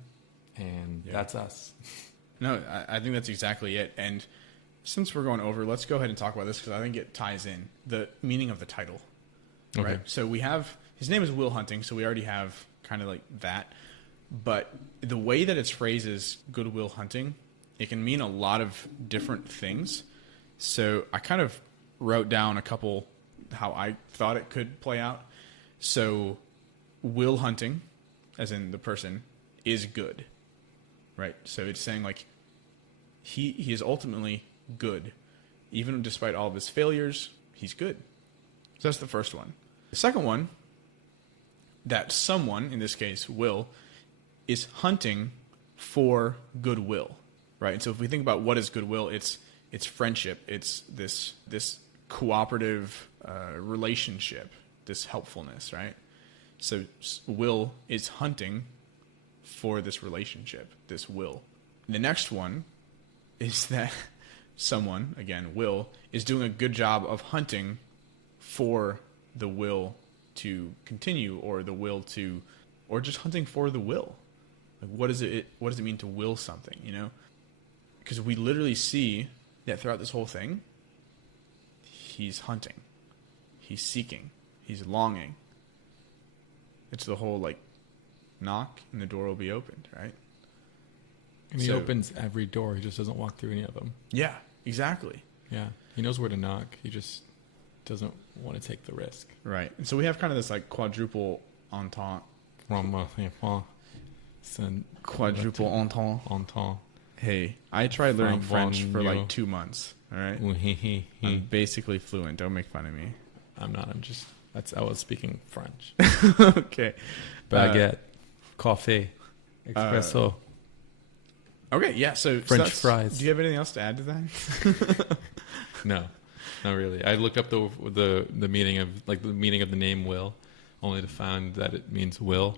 And that's us. No, I think that's exactly it. And since we're going over, let's go ahead and talk about this because I think it ties in the meaning of the title. Okay. Right? So we have, his name is Will Hunting, so we already have kind of like that. But the way that it's phrased is Good Will Hunting, it can mean a lot of different things. So I kind of wrote down a couple how I thought it could play out. So Will Hunting, as in the person, is good. Right? So it's saying like he is ultimately good. Even despite all of his failures, he's good. So that's the first one. The second one, that someone, in this case Will, is hunting for goodwill. Right? And so if we think about what is goodwill, it's friendship. It's this cooperative relationship, this helpfulness, right? So Will is hunting for this relationship, this will. The next one is that someone, again, Will, is doing a good job of hunting for the will to continue or the will to, or just hunting for the will. Like what does it mean to will something, you know? Because we literally see that throughout this whole thing, he's hunting, he's seeking, he's longing. It's the whole like knock and the door will be opened, right? And he opens every door. He just doesn't walk through any of them. Yeah, exactly. Yeah. He knows where to knock. He just doesn't want to take the risk. Right. And so we have kind of this like quadruple entente. Quadruple entente. Hey, I tried learning French for like 2 months. All right. I'm basically fluent. Don't make fun of me. I'm not. I was speaking French. Okay. Baguette, coffee, espresso. Okay, yeah. So French fries. Do you have anything else to add to that? No, not really. I looked up the meaning of the name Will, only to find that it means will.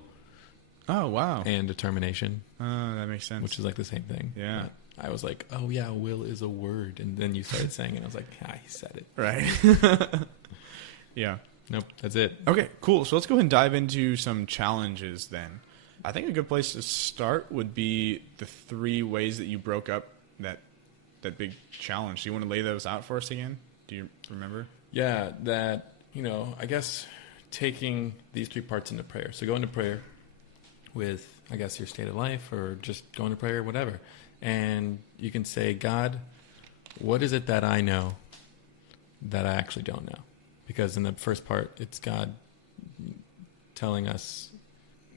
Oh wow. And determination. Oh, that makes sense. Which is like the same thing. Yeah. I was like, oh yeah, will is a word, and then you started saying it. And I was like, he said it. Right. Yeah. Nope, that's it. Okay, cool. So let's go ahead and dive into some challenges then. I think a good place to start would be the 3 ways that you broke up that big challenge. Do you want to lay those out for us again? Do you remember? Yeah, that, I guess taking these 3 parts into prayer. So go into prayer with, I guess, your state of life or just go into prayer, whatever. And you can say, God, what is it that I know that I actually don't know? Because in the first part, it's God telling us,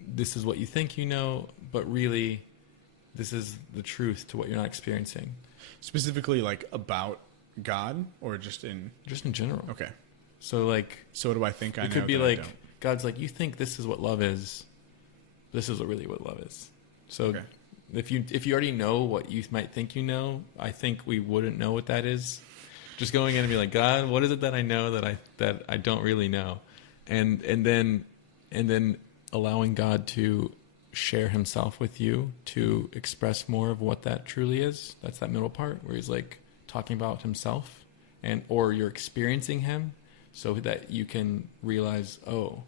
this is what you think you know, but really, this is the truth to what you're not experiencing. Specifically, like, about God, or just in general? Okay. So, like... So what do I think I know? It could be like, God's like, you think this is what love is. This is really what love is. So, okay. If you already know what you might think you know, I think we wouldn't know what that is. Just going in and be like, God, what is it that I know that I don't really know? And then allowing God to share himself with you, to express more of what that truly is. That's that middle part where he's like talking about himself or you're experiencing him so that you can realize, oh,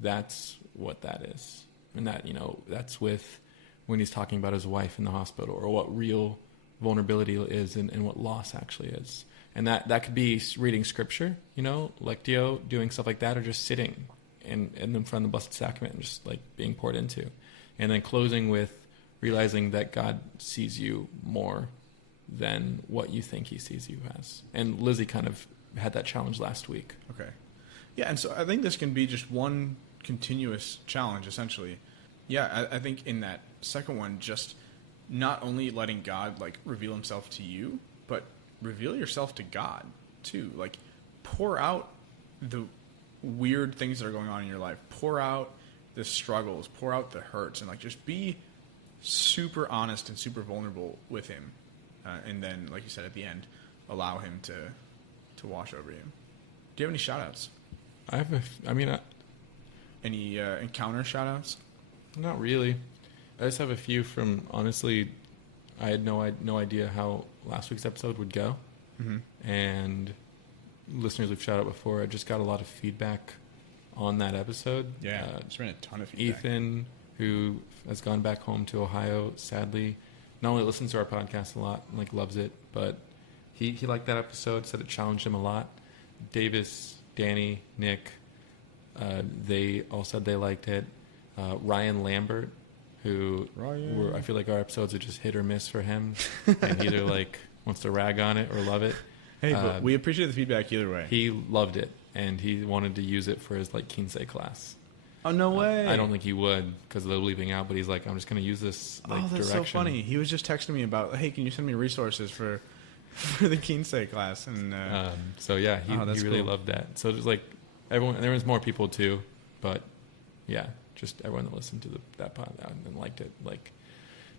that's what that is. And that, that's with when he's talking about his wife in the hospital or what real vulnerability is and what loss actually is. And that could be reading scripture, lectio, doing stuff like that, or just sitting in front of the Blessed Sacrament and just like being poured into. And then closing with realizing that God sees you more than what you think he sees you as. And Lizzie kind of had that challenge last week. Okay. Yeah, and so I think this can be just one continuous challenge, essentially. Yeah, I think in that second one, just not only letting God like reveal himself to you, but reveal yourself to God too. Like pour out the weird things that are going on in your life. Pour out the struggles, pour out the hurts, and like just be super honest and super vulnerable with him. And then, like you said at the end, allow him to wash over you. Do you have any shout-outs? Any encounter shout-outs? Not really. I just have a few from, honestly, I had no idea how last week's episode would go. Mm-hmm. And listeners we've shouted out before, I just got a lot of feedback on that episode. Yeah, just ran a ton of feedback. Ethan, who has gone back home to Ohio, sadly, not only listens to our podcast a lot, like loves it, but he liked that episode, said it challenged him a lot. Davis, Danny, Nick, they all said they liked it. Ryan Lambert, who I feel like our episodes are just hit or miss for him, and either like wants to rag on it or love it. Hey, but we appreciate the feedback either way. He loved it, and he wanted to use it for his like Kinsei class. Oh, no way. I don't think he would because they're leaving out, but he's like, I'm just going to use this like that's direction. So funny. He was just texting me about, hey, can you send me resources for the Kinsei class? And so yeah, he really loved that. So there's like everyone, and there was more people too, but yeah, just everyone that listened to that pod and liked it, like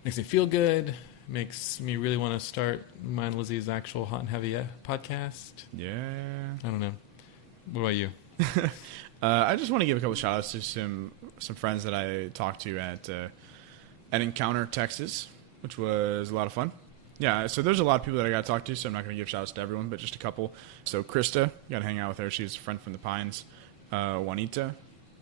makes me feel good. Makes me really want to start mine and Lizzie's actual Hot and Heavy podcast. Yeah. I don't know. What about you? I just want to give a couple shout outs to some friends that I talked to at Encounter, Texas, which was a lot of fun. Yeah, so there's a lot of people that I got to talk to, so I'm not going to give shout outs to everyone, but just a couple. So Krista, got to hang out with her. She's a friend from the Pines. Juanita,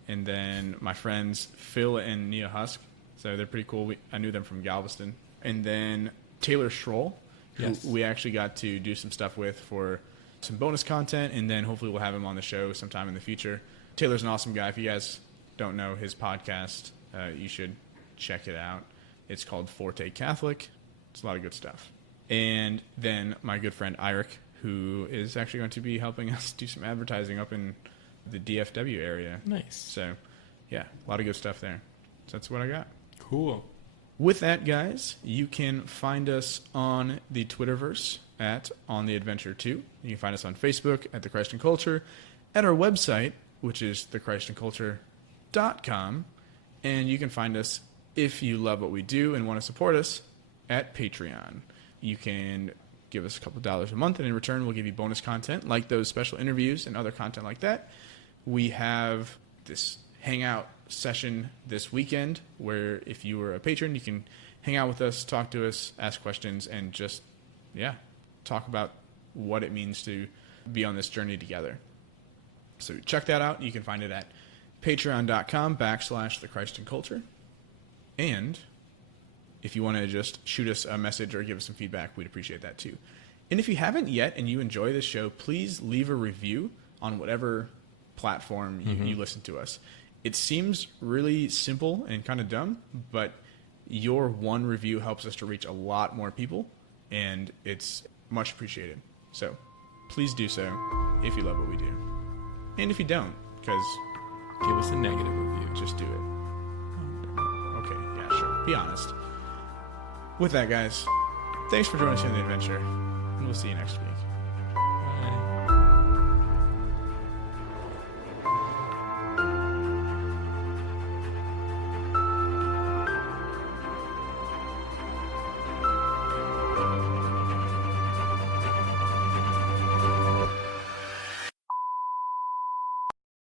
and then my friends Phil and Nia Husk. So they're pretty cool. I knew them from Galveston. And then Taylor Schroll, who we actually got to do some stuff with for some bonus content, and then hopefully we'll have him on the show sometime in the future. Taylor's an awesome guy. If you guys don't know his podcast, you should check it out. It's called Forte Catholic. It's a lot of good stuff. And then my good friend Eric, who is actually going to be helping us do some advertising up in the DFW area. Nice. So, yeah, a lot of good stuff there. So that's what I got. Cool. With that, guys, you can find us on the Twitterverse at On the Adventure 2. You can find us on Facebook at The Christ and Culture, at our website, which is thechristandculture.com, and you can find us, if you love what we do and want to support us, at Patreon. You can give us a couple dollars a month, and in return, we'll give you bonus content like those special interviews and other content like that. We have this hangout session this weekend where if you were a patron, you can hang out with us, talk to us, ask questions, and just, talk about what it means to be on this journey together. So check that out. You can find it at patreon.com/thechristandculture. And if you want to just shoot us a message or give us some feedback, we'd appreciate that too. And if you haven't yet and you enjoy this show, please leave a review on whatever platform you listen to us. It seems really simple and kind of dumb, but your one review helps us to reach a lot more people, and it's much appreciated. So please do so if you love what we do. And if you don't, because give us a negative review. Just do it. Okay, yeah, sure. Be honest. With that, guys, thanks for joining us on the adventure, and we'll see you next week.